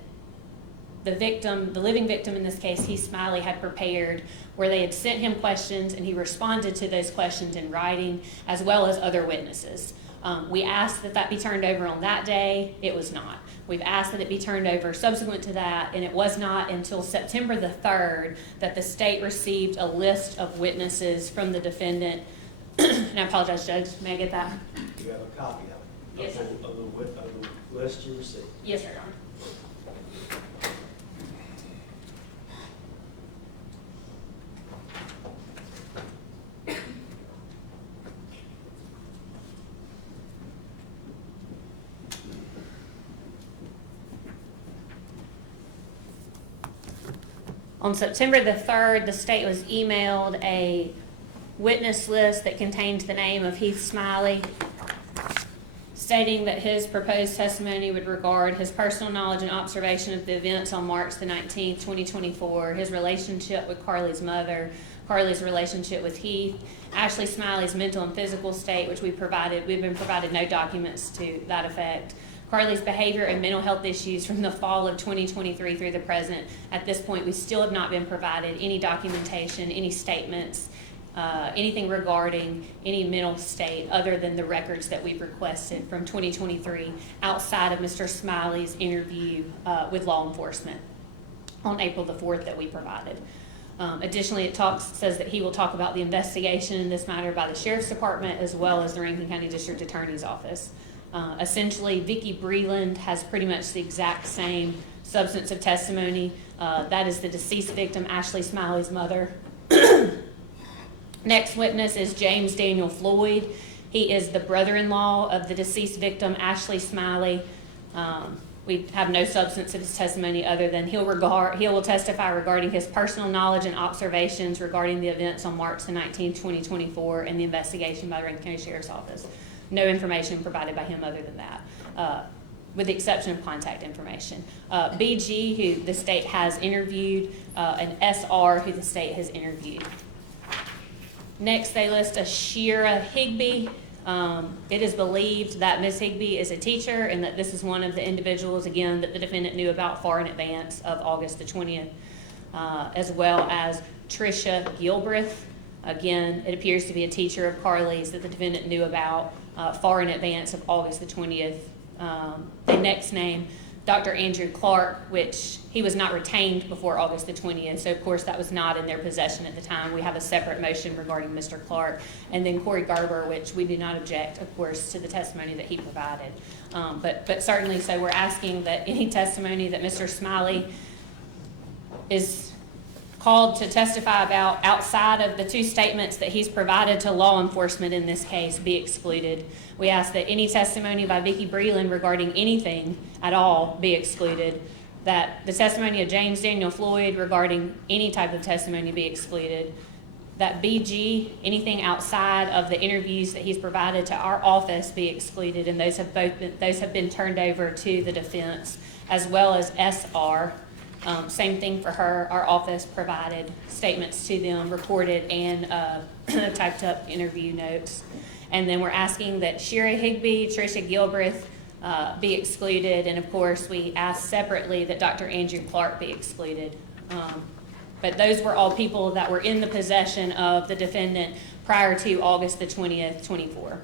the victim, the living victim in this case, Heath Smiley, had prepared, where they had sent him questions and he responded to those questions in writing, as well as other witnesses. We asked that that be turned over on that day. It was not. We've asked that it be turned over subsequent to that, and it was not until September the 3rd that the state received a list of witnesses from the defendant. And I apologize, Judge, may I get that? You have a copy of it? Yes, sir. Of the list you received? Yes, sir, Your Honor. On September the 3rd, the state was emailed a witness list that contained the name of Heath Smiley, stating that his proposed testimony would regard his personal knowledge and observation of the events on March the 19th, 2024, his relationship with Carly's mother, Carly's relationship with Heath, Ashley Smiley's mental and physical state, which we've been provided no documents to that effect, Carly's behavior and mental health issues from the fall of 2023 through the present. At this point, we still have not been provided any documentation, any statements, anything regarding any mental state other than the records that we've requested from 2023 outside of Mr. Smiley's interview with law enforcement on April the 4th that we provided. Additionally, it says that he will talk about the investigation in this matter by the Sheriff's Department as well as the Rankin County District Attorney's Office. Essentially, Vicki Breland has pretty much the exact same substance of testimony. That is the deceased victim, Ashley Smiley's mother. Next witness is James Daniel Floyd. He is the brother-in-law of the deceased victim, Ashley Smiley. We have no substance of his testimony other than he will testify regarding his personal knowledge and observations regarding the events on March the 19th, 2024, and the investigation by the Rankin County Sheriff's Office. No information provided by him other than that, with the exception of contact information. BG, who the state has interviewed, and SR, who the state has interviewed. Next, they list a Shira Higbee. It is believed that Ms. Higbee is a teacher and that this is one of the individuals, again, that the defendant knew about far in advance of August the 20th, as well as Tricia Gilbreth. Again, it appears to be a teacher of Carly's that the defendant knew about far in advance of August the 20th. They next name Dr. Andrew Clark, which he was not retained before August the 20th, so of course that was not in their possession at the time. We have a separate motion regarding Mr. Clark. And then Corey Gerber, which we do not object, of course, to the testimony that he provided. But certainly, so we're asking that any testimony that Mr. Smiley is called to testify about outside of the two statements that he's provided to law enforcement in this case be excluded. We ask that any testimony by Vicki Breland regarding anything at all be excluded, that the testimony of James Daniel Floyd regarding any type of testimony be excluded, that BG, anything outside of the interviews that he's provided to our office be excluded, and those have been turned over to the defense, as well as SR. Same thing for her. Our office provided statements to them, recorded and typed up interview notes. And then we're asking that Shira Higbee, Tricia Gilbreth be excluded. And of course, we asked separately that Dr. Andrew Clark be excluded. But those were all people that were in the possession of the defendant prior to August the 20th, 24.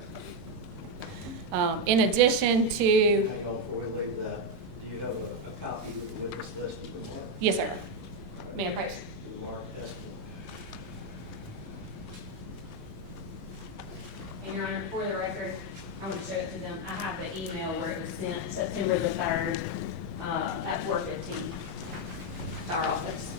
In addition to... Hang on, before we leave that, do you have a copy of the witness list? Yes, sir. May I approach? Mark Eskin. And Your Honor, for the record, I want to show it to them. I have the email where it was sent September the 3rd at 4:15 to our office.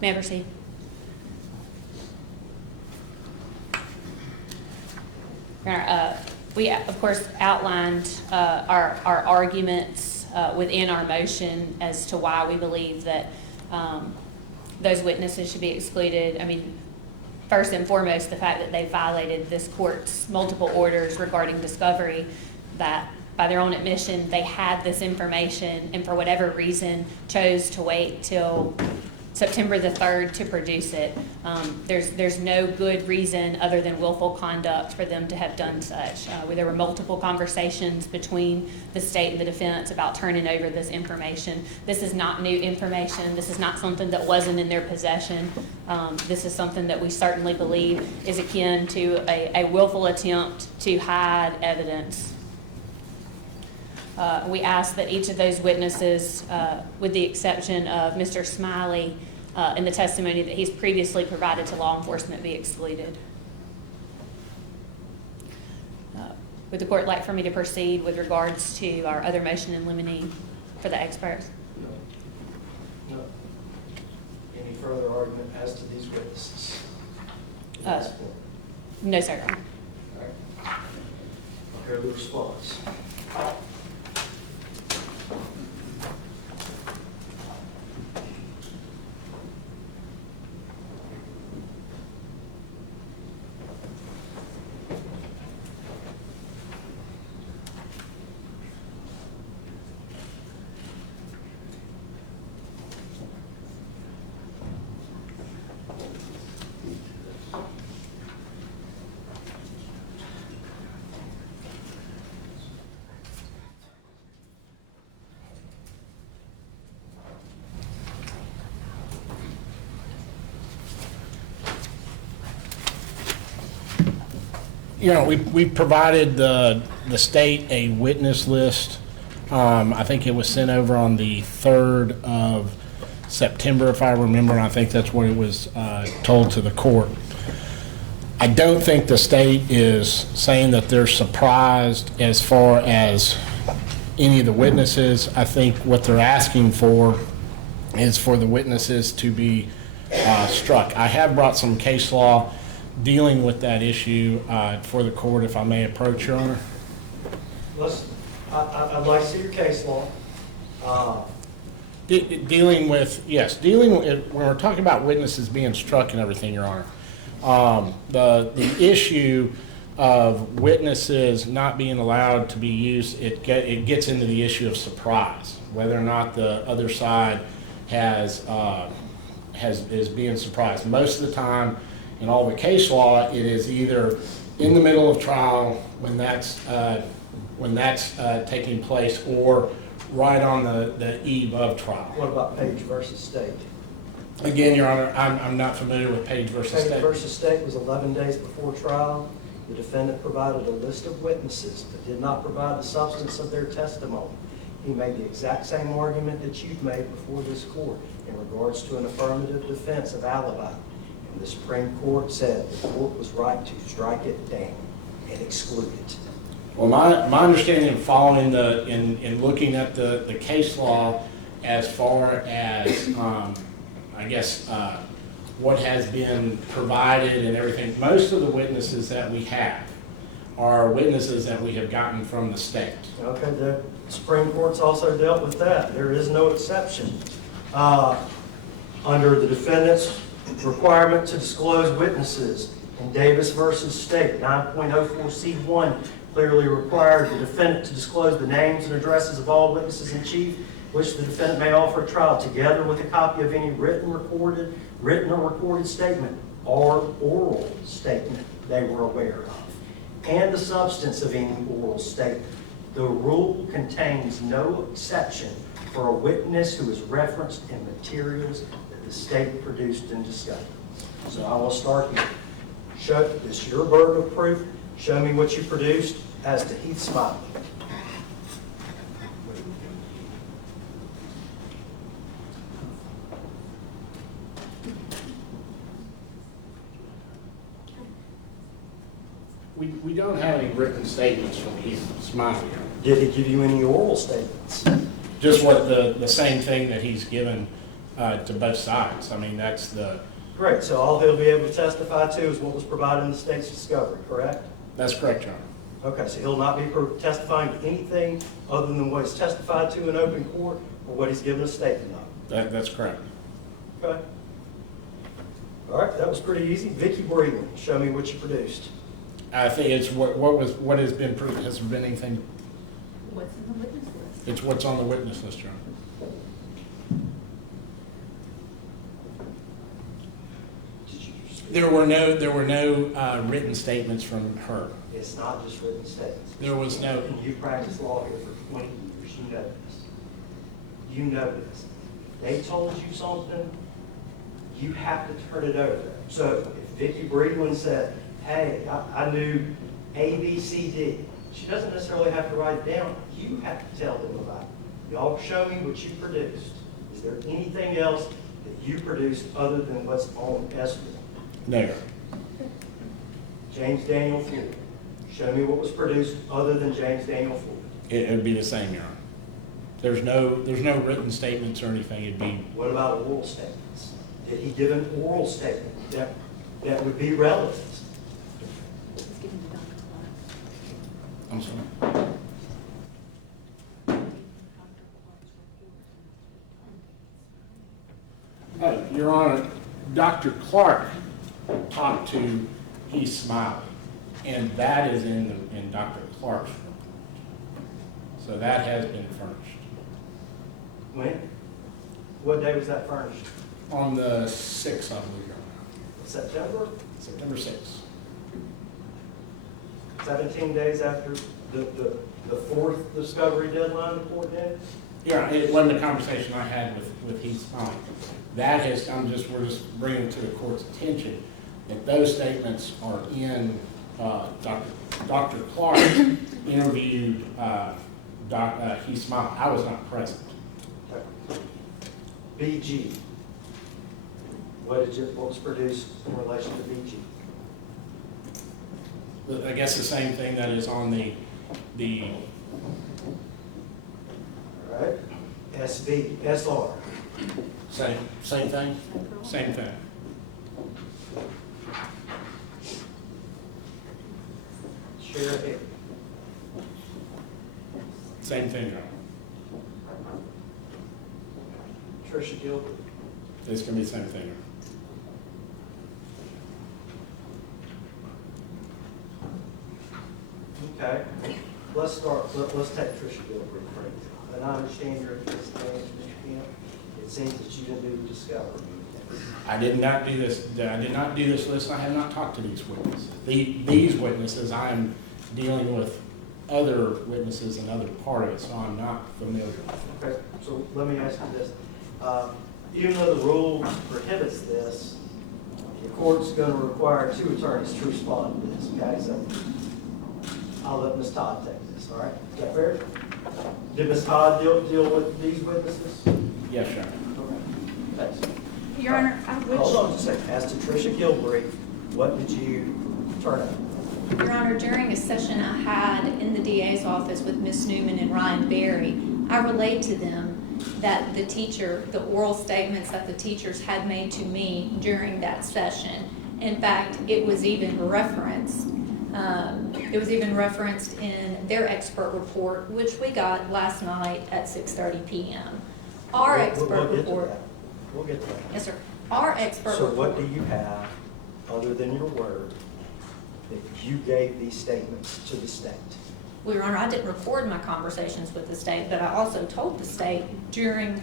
May I proceed? We, of course, outlined our arguments within our motion as to why we believe that those witnesses should be excluded. I mean, first and foremost, the fact that they violated this court's multiple orders regarding discovery, that by their own admission, they had this information and for whatever reason chose to wait till September the 3rd to produce it. There's no good reason other than willful conduct for them to have done such. There were multiple conversations between the state and the defense about turning over this information. This is not new information. This is not something that wasn't in their possession. This is something that we certainly believe is akin to a willful attempt to hide evidence. We ask that each of those witnesses, with the exception of Mr. Smiley, in the testimony that he's previously provided to law enforcement, be excluded. Would the court like for me to proceed with regards to our other motion in limine for the experts? No. Any further argument as to these witnesses? No, sir. All right. I'll hear the response. You know, we provided the state a witness list. I think it was sent over on the 3rd of September, if I remember, and I think that's what it was told to the court. I don't think the state is saying that they're surprised as far as any of the witnesses. I think what they're asking for is for the witnesses to be struck. I have brought some case law dealing with that issue for the court, if I may approach, Your Honor. I'd like to see your case law. Dealing with, when we're talking about witnesses being struck and everything, Your Honor, the issue of witnesses not being allowed to be used, it gets into the issue of surprise, whether or not the other side is being surprised. Most of the time, in all the case law, it is either in the middle of trial when that's taking place, or right on the eve of trial. What about Page versus State? Again, Your Honor, I'm not familiar with Page versus State. Page versus State was 11 days before trial. The defendant provided a list of witnesses but did not provide the substance of their testimony. He made the exact same argument that you've made before this court in regards to an affirmative defense of alibi. And the Supreme Court said the court was right to strike it down and exclude it. Well, my understanding of following in looking at the case law as far as, what has been provided and everything, most of the witnesses that we have are witnesses that we have gotten from the state. Okay, the Supreme Court's also dealt with that. There is no exception. Under the defendant's requirement to disclose witnesses in Davis versus State, 9.04C1 clearly required the defendant to disclose the names and addresses of all witnesses in chief, which the defendant may offer at trial, together with a copy of any written or recorded statement or oral statement they were aware of, and the substance of any oral statement. The rule contains no exception for a witness who is referenced in materials that the state produced in discovery. So I will start here. This is your burden of proof. Show me what you produced as to Heath Smiley. We don't have any written statements from Heath Smiley. Did he give you any oral statements? Just what the same thing that he's given to both sides. I mean, that's the... Great, so all he'll be able to testify to is what was provided in the state's discovery, correct? That's correct, Your Honor. Okay, so he'll not be testifying to anything other than what he's testified to in open court or what he's given a statement of. That's correct. Okay? All right, that was pretty easy. Vicky Breeden, show me what you produced. I think it's what has been proven. Has there been anything? What's in the witness list? It's what's on the witness list, Your Honor. There were no written statements from her. It's not just written statements. There was no. And you've practiced law here for 20 years, you know this. You know this. They told you something, you have to turn it over. So if Vicky Breedlin said, hey, I knew A, B, C, D, she doesn't necessarily have to write it down. You have to tell them about it. Y'all show me what you produced. Is there anything else that you produced other than what's on S1? No. James Daniel Floyd. Show me what was produced other than James Daniel Floyd. It would be the same, Your Honor. There's no written statements or anything. It'd be. What about oral statements? Did he give an oral statement that would be relevant? Let's give him the Dr. Clark. I'm sorry. Your Honor, Dr. Clark talked to He Smiled, and that is in Dr. Clark's report. So that has been furnished. When? What day was that furnished? On the 6th, I believe, Your Honor. September? September 6th. 17 days after the fourth discovery deadline, the court did? Yeah, it wasn't a conversation I had with He Smiled. That has, we're just bringing it to the court's attention that those statements are in, Dr. Clark interviewed He Smiled. I was not present. BG. What was produced in relation to BG? I guess the same thing that is on the All right. SB, SR. same thing? Same thing. Sheriff Hick. Same thing, Your Honor. Tricia Gilbert. It's going to be the same thing, Your Honor. Okay, let's take Tricia Gilbert for example. And I understand your interest in Mr. Kemp. It seems that you didn't do the discovery. I did not do this. I did not do this list. I have not talked to these witnesses. These witnesses, I am dealing with other witnesses in other part of it, so I'm not familiar with it. Okay, so let me ask you this. Even though the rule prohibits this, the court's going to require two attorneys to respond to this, okay? So I'll let Ms. Todd take this, all right? Is that fair? Did Ms. Todd deal with these witnesses? Yes, Your Honor. Okay, thanks. Your Honor, I wish. Hold on just a second. As to Tricia Gilbert, what did you turn out? Your Honor, during a session I had in the DA's office with Ms. Newman and Ryan Berry, I relayed to them that the oral statements that the teachers had made to me during that session. In fact, it was even referenced. In their expert report, which we got last night at 6:30 p.m. Our expert report. We'll get to that. Yes, sir. Our expert So report. what do you have, other than your word, that you gave these statements to the state? Well, Your Honor, I didn't record my conversations with the state, but I also told the state during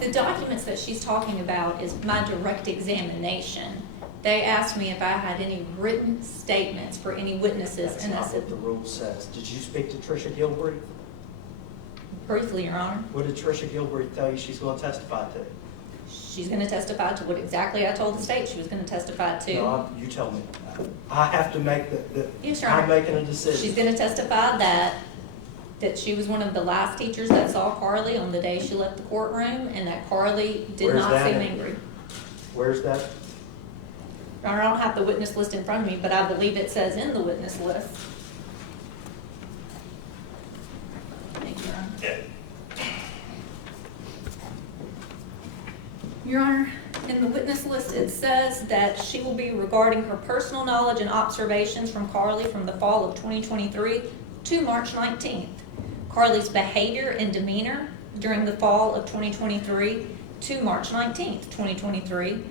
the documents that she's talking about is my direct examination. They asked me if I had any written statements for any witnesses, That's and I not said, what the rule says. Did you speak to Tricia Gilbert? briefly, Your Honor, What did Tricia Gilbert tell you she's going to testify to? she's going to testify to what exactly I told the state she was going to testify to. No, you tell me. I have to make Yes, Your I'm Honor. making a decision. She's going to testify that she was one of the last teachers that saw Carly on the day she left the courtroom, and that Carly did Where's not that seem at? angry. Where's that? Your Honor, I don't have the witness list in front of me, but I believe it says in the witness list. Thank you, Your Honor. Your Honor, in the witness list, it says that she will be regarding her personal knowledge and observations from Carly from the fall of 2023 to March 19th. Carly's behavior and demeanor during the fall of 2023 to March 19th, 2023.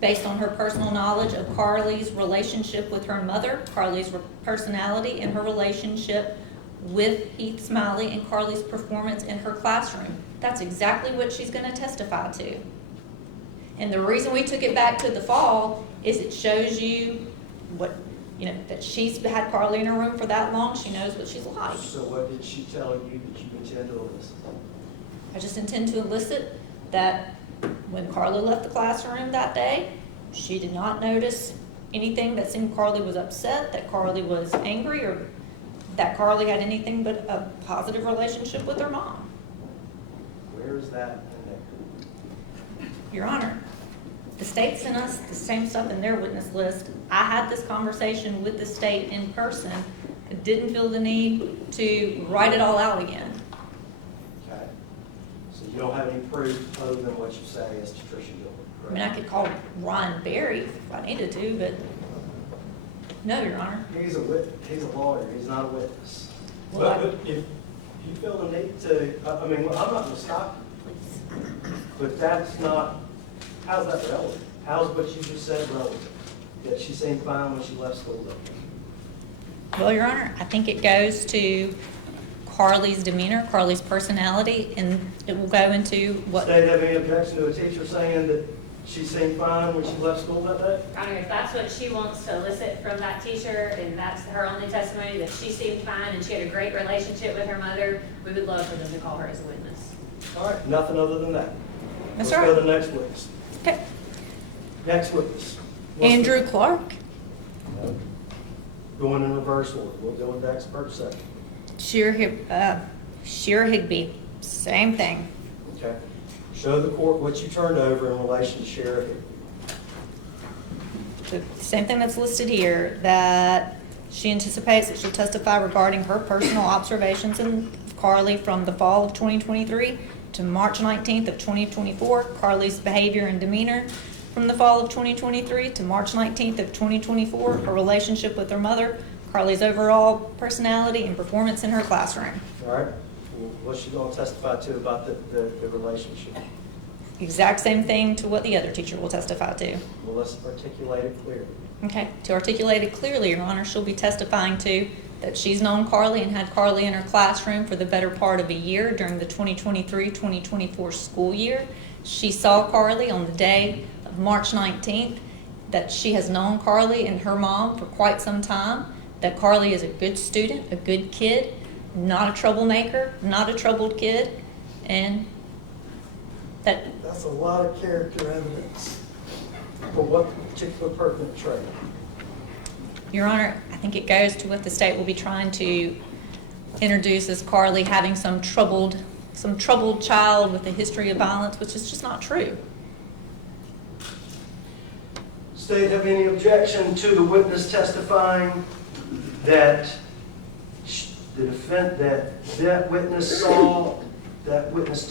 based on her personal knowledge of Carly's relationship with her mother, Carly's personality, and her relationship with Heath Smiley and Carly's performance in her classroom. That's exactly what she's going to testify to. And the reason we took it back to the fall is it shows you what, you know, that she's had Carly in her room for that long. She knows what she's like. So what did she tell you that you intend to elicit? I just intend to elicit that when Carly left the classroom that day, she did not notice anything that seemed Carly was upset, that Carly was angry, or that Carly had anything but a positive relationship with her mom. Where is that in there? Your Honor, the state sent us the same stuff in their witness list. I had this conversation with the state in person. I didn't feel the need to write it all out again. Okay. So you don't have any proof other than what you say as to Tricia Gilbert, I mean, I could call Ron Berry if I needed to, but no, Your Honor. He's a lawyer, he's not a witness. Well, But if you feel the need to, I mean, I'm not gonna stop you, but that's not, how's that relevant? How's what you just said relevant? That she seemed fine when she left school though? Well, Your Honor, I think it goes to Carly's demeanor, Carly's personality, and it will go into what. State have any objection to a teacher saying that she seemed fine when she left school that day? Your Honor, if that's what she wants to elicit from that teacher, and that's her only testimony, that she seemed fine and she had a great relationship with her mother, we would love for them to call her as a witness. All right, nothing other than that. That's Let's all go right. to the next witness. Okay. Next witness. What's Andrew the- Clark, No. Going in reverse order. We'll go with the expert second. Sheer Higby, same thing. Okay. Show the court what you turned over in relation to Sheriff. The same thing that's listed here, that she anticipates that she'll testify regarding her personal observations of Carly from the fall of 2023 to March 19th of 2024, Carly's behavior and demeanor from the fall of 2023 to March 19th of 2024, her relationship with her mother, Carly's overall personality and performance in her classroom. All right. Well, what's she going to testify to about the relationship? Exact same thing to what the other teacher will testify to. Well, let's articulate it clearly. Okay, to articulate it clearly, Your Honor, she'll be testifying to that she's known Carly and had Carly in her classroom for the better part of a year during the 2023-2024 school year. She saw Carly on the day of March 19th, that she has known Carly and her mom for quite some time, that Carly is a good student, a good kid, not a troublemaker, not a troubled kid, and that That's a lot of character evidence for what particular pertinent trait? Your Honor, I think it goes to what the state will be trying to introduce as Carly having some troubled child with a history of violence, which is just not true. State have any objection to the witness testifying that that witness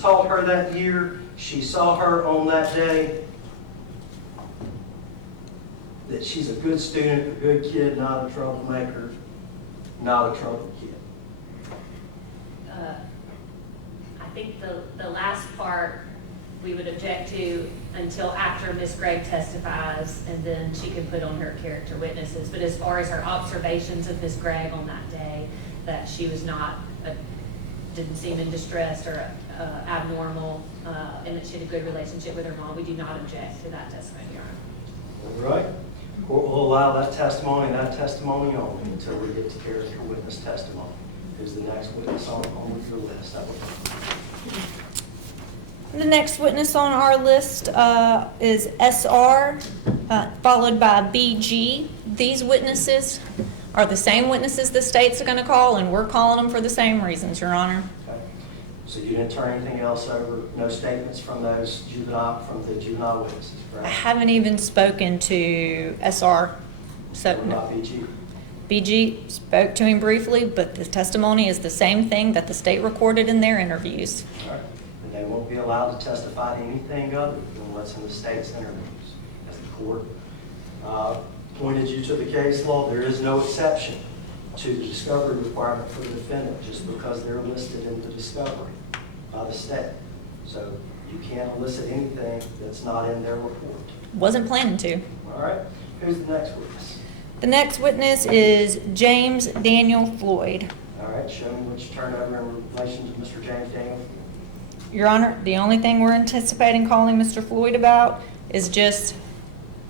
taught her that year, she saw her on that day, that she's a good student, a good kid, not a troublemaker, not a troubled kid? I think the last part we would object to until after Ms. Gregg testifies, and then she can put on her character witnesses. But as far as her observations of Ms. Gregg on that day, that she was not, didn't seem in distress or abnormal, and that she had a good relationship with her mom, we do not object to that testimony, Your Honor. All right. Court will allow that testimony only until we get to character witness testimony. Who's the next witness on your list? The next witness on our list is SR, followed by BG. These witnesses are the same witnesses the states are going to call, and we're calling them for the same reasons, Your Honor. Okay. So you didn't turn anything else over, no statements from the juvenile witnesses, I correct? haven't even spoken to SR, so What about BG? BG spoke to him briefly, but the testimony is the same thing that the state recorded in their interviews. All right. And they won't be allowed to testify to anything other than what's in the state's interviews. As the court pointed you to the case law, there is no exception to the discovery requirement for the defendant just because they're listed in the discovery by the state. So You can't elicit anything that's not in their report. Wasn't planning to. All right? Who's the next witness? The next witness is James Daniel Floyd. All right, show me what you turned over in relation to Mr. James Daniel. Your Honor, the only thing we're anticipating calling Mr. Floyd about is just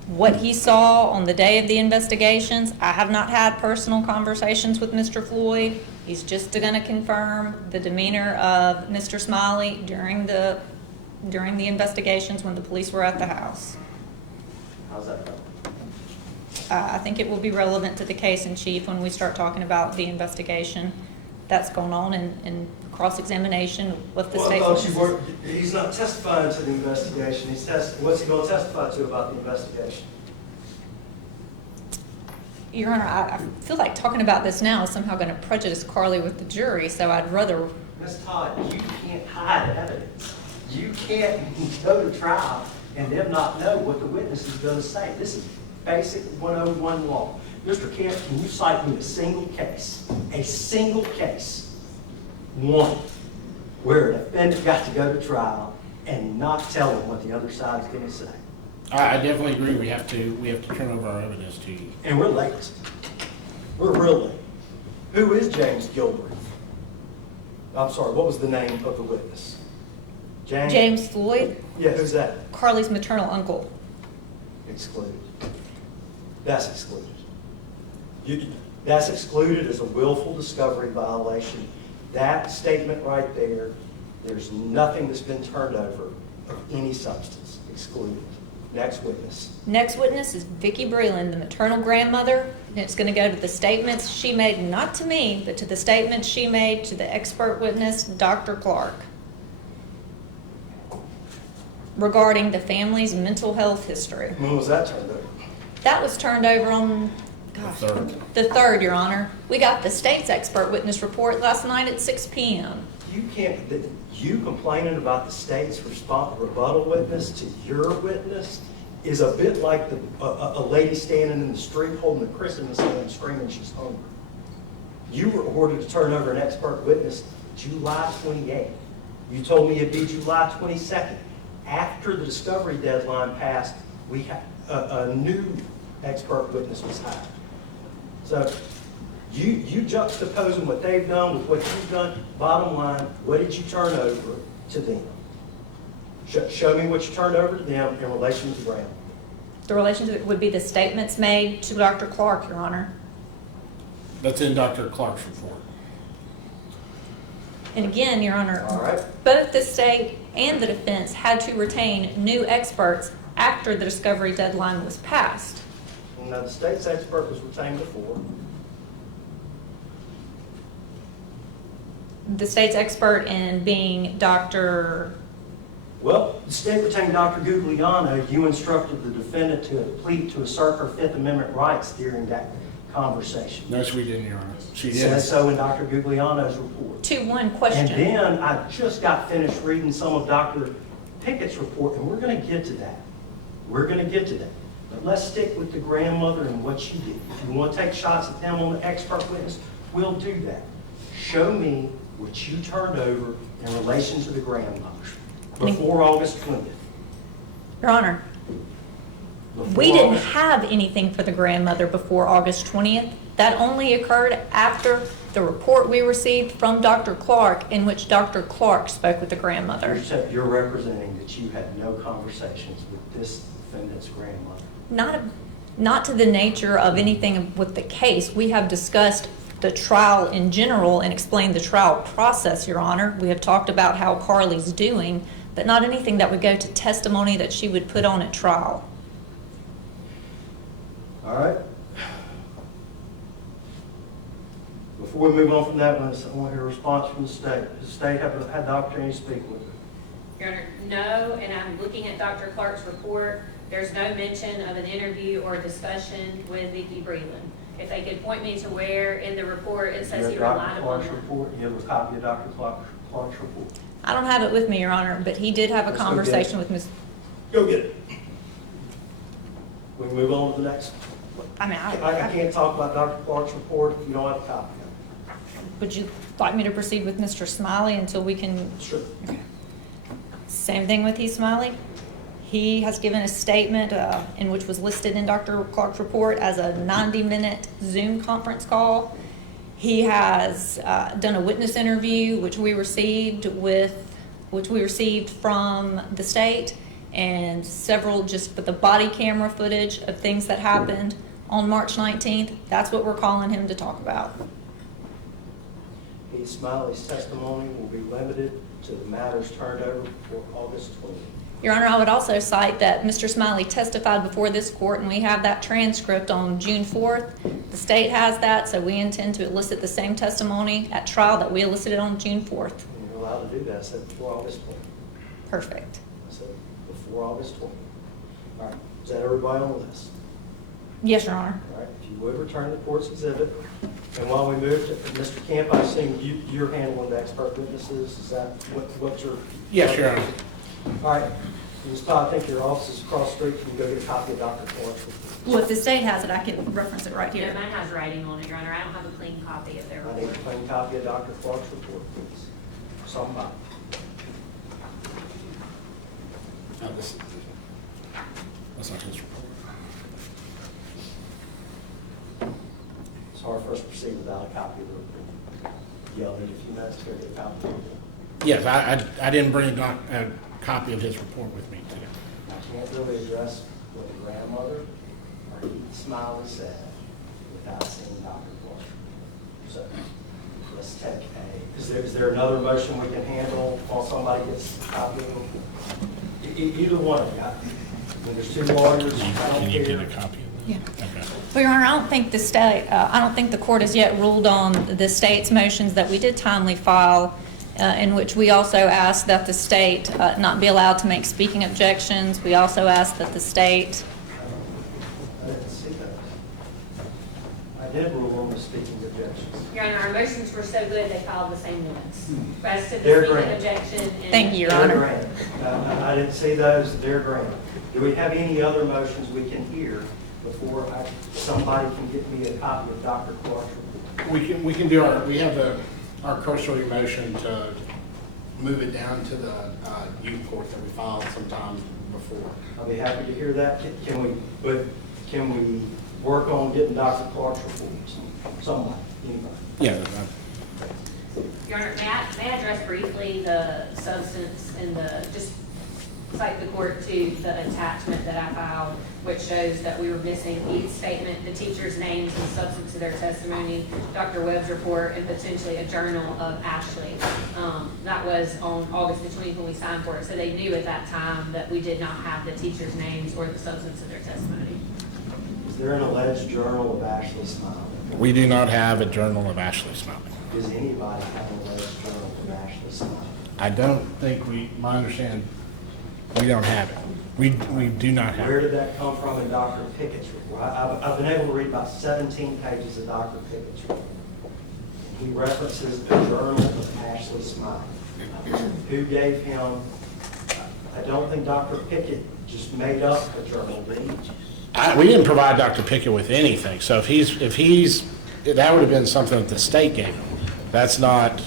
what he saw on the day of the investigations. I have not had personal conversations with Mr. Floyd. He's just going to confirm the demeanor of Mr. Smiley during the investigations when the police were at the house. How's that go? I think it will be relevant to the case in chief when we start talking about the investigation that's going on and cross-examination with the Well, state. I thought you weren't, he's not testifying to the investigation. What's he going to testify to about the investigation? Your Honor, I feel like talking about this now is somehow going to prejudice Carly with the jury, so I'd rather, Ms. Todd, you can't hide evidence. You can't go to trial and them not know what the witness is going to say. This is basic 101 law. Mr. Kent, can you cite me a single case, one, where a defendant got to go to trial and not tell them what the other side is going to say? I definitely agree, we have to turn over our evidence to you. And we're late. We're real late. Who is James Gilbert? I'm sorry, what was the name of the witness? James Floyd, Yeah, who's that? Carly's maternal uncle. Excluded. That's excluded. That's excluded as a willful discovery violation. That statement right there, there's nothing that's been turned over of any substance. Excluded. Next witness. Next witness is Vicki Breland, the maternal grandmother, and it's going to go to the statements she made, not to me, but to the statements she made to the expert witness, Dr. Clark, regarding the family's mental health history. When was that turned over? That was turned over on, the 3rd, Your Honor. We got the state's expert witness report last night at 6 p.m. You complaining about the state's rebuttal witness to your witness is a bit like a lady standing in the street holding a Christmas and screaming she's hungry. You were ordered to turn over an expert witness July 28th. You told me it'd be July 22nd. After the discovery deadline passed, we had a new expert witness was hired. So you juxtaposing what they've done with what you've done. Bottom line, what did you turn over to them? Show me what you turned over to them in relation to the grant. The relation to it would be the statements made to Dr. Clark, Your Honor. That's in Dr. Clark's report. And again, Your Honor, All right. both the state and the defense had to retain new experts after the discovery deadline was passed. Now, the state's expert was retained before. The state's expert in being Dr. Well, the state retained Dr. Gugliano. You instructed the defendant to plead to assert her Fifth Amendment rights during that conversation. No, she didn't, Your Honor. She It didn't. says so in Dr. Gugliano's report. 2-1 question. And then I just got finished reading some of Dr. Pickett's report, and we're going to get to that. We're going to get to that. But let's stick with the grandmother and what she did. If you want to take shots at them on the expert witness, we'll do that. Show me what you turned over in relation to the grandmother before August 20th. Your Honor, Before we didn't August- have anything for the grandmother before August 20th. That only occurred after the report we received from Dr. Clark, in which Dr. Clark spoke with the grandmother. You're representing that you had no conversations with this defendant's grandmother. Not to the nature of anything with the case. We have discussed the trial in general and explained the trial process, Your Honor. We have talked about how Carly's doing, but not anything that would go to testimony that she would put on at trial. All right? Before we move on from that one, I want to hear a response from the state. Does the state have had the opportunity to speak with her? Your Honor, no, and I'm looking at Dr. Clark's report. There's no mention of an interview or discussion with Vicki Breland. If they could point me to where in the report it says he relied upon Dr. Clark's that. report? You have a copy of Dr. Clark's report? I don't have it with me, Your Honor, but he did have a Let's go get conversation it. with Ms. Go get it. We can move on to the next. I mean, I can't talk about Dr. Clark's report if you don't have a copy of would you like me to proceed with Mr. Smiley until we can? it. Sure. Same thing with Heath Smiley. He has given a statement in which was listed in Dr. Clark's report as a 90-minute Zoom conference call. He has done a witness interview, which we received from the state, and several just with the body camera footage of things that happened on March 19th. That's what we're calling him to talk about. Heath Smiley's testimony will be limited to the matters turned over before August 20th. Your Honor, I would also cite that Mr. Smiley testified before this court, and we have that transcript on June 4th. The state has that, so we intend to elicit the same testimony at trial that we elicited on June 4th. And you're allowed to do that, I said before August 20th. Perfect. I said before August 20th. All right, is that everybody on the list? Yes, Your Honor. All right, if you would return the court's exhibit. And while we move to, Mr. Camp, I assume you're handling the expert witnesses, is that what you're? Yes, Your Honor. All right, Ms. Todd, I think your office is across the street, can you go get a copy of Dr. Clark's report? Well, if the state has it, I can reference it right Yeah, here. mine has writing on it, Your Honor. I don't have a clean copy of their I need a report. clean copy of Dr. Clark's report, please. Somebody. That's not his report. It's hard for us to proceed without a copy of the report. You'll need a few minutes to go get a copy of the report. Yes, I didn't bring a copy of his report with me today. I can't really address what the grandmother or Heath Smiley said without seeing Dr. Clark. So let's take is there another motion we can handle while somebody gets a copy of it? Either one of you. I mean, there's two lawyers, I don't Can you get a care. copy of that? Yeah. Okay. Well, Your Honor, I don't think the state, I don't think the court has yet ruled on the state's motions that we did timely file, in which we also asked that the state not be allowed to make speaking objections. We also asked that the state, I didn't see those. I did rule on the speaking objections. Your Honor, our motions were so good, they filed the same minutes. As to the They're speaking granted. objection and. Thank you, Your They're Honor. granted. I didn't see those, they're granted. Do we have any other motions we can hear before somebody can get me a copy of Dr. Clark's report? We can do we have our cursory motion to move it down to the youth court that we filed sometime before. I'll be happy to hear that. Can we work on getting Dr. Clark's report? Somebody, anybody? Yeah. Your Honor, may I address briefly the substance and just cite the court to the attachment that I filed, which shows that we were missing each statement, the teachers' names and substance of their testimony, Dr. Webb's report, and potentially a journal of Ashley. That was on August the 20th when we signed for it, so they knew at that time that we did not have the teachers' names or the substance of their testimony. Is there an alleged journal of Ashley Smiley? We do not have a journal of Ashley Smiley. Does anybody have an alleged journal of Ashley Smiley? I don't think my understanding, we don't have it. We do not have Where it. did that come from in Dr. Pickett's report? I've been able to read about 17 pages of Dr. Pickett's report. He references a journal of Ashley Smiley. Who gave him, I don't think Dr. Pickett just made up a journal, did he? We didn't provide Dr. Pickett with anything, so if he's, that would have been something that the state gave him. That's not,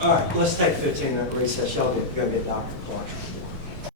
All right, let's take a 15-minute recess. Y'all go get Dr. Clark.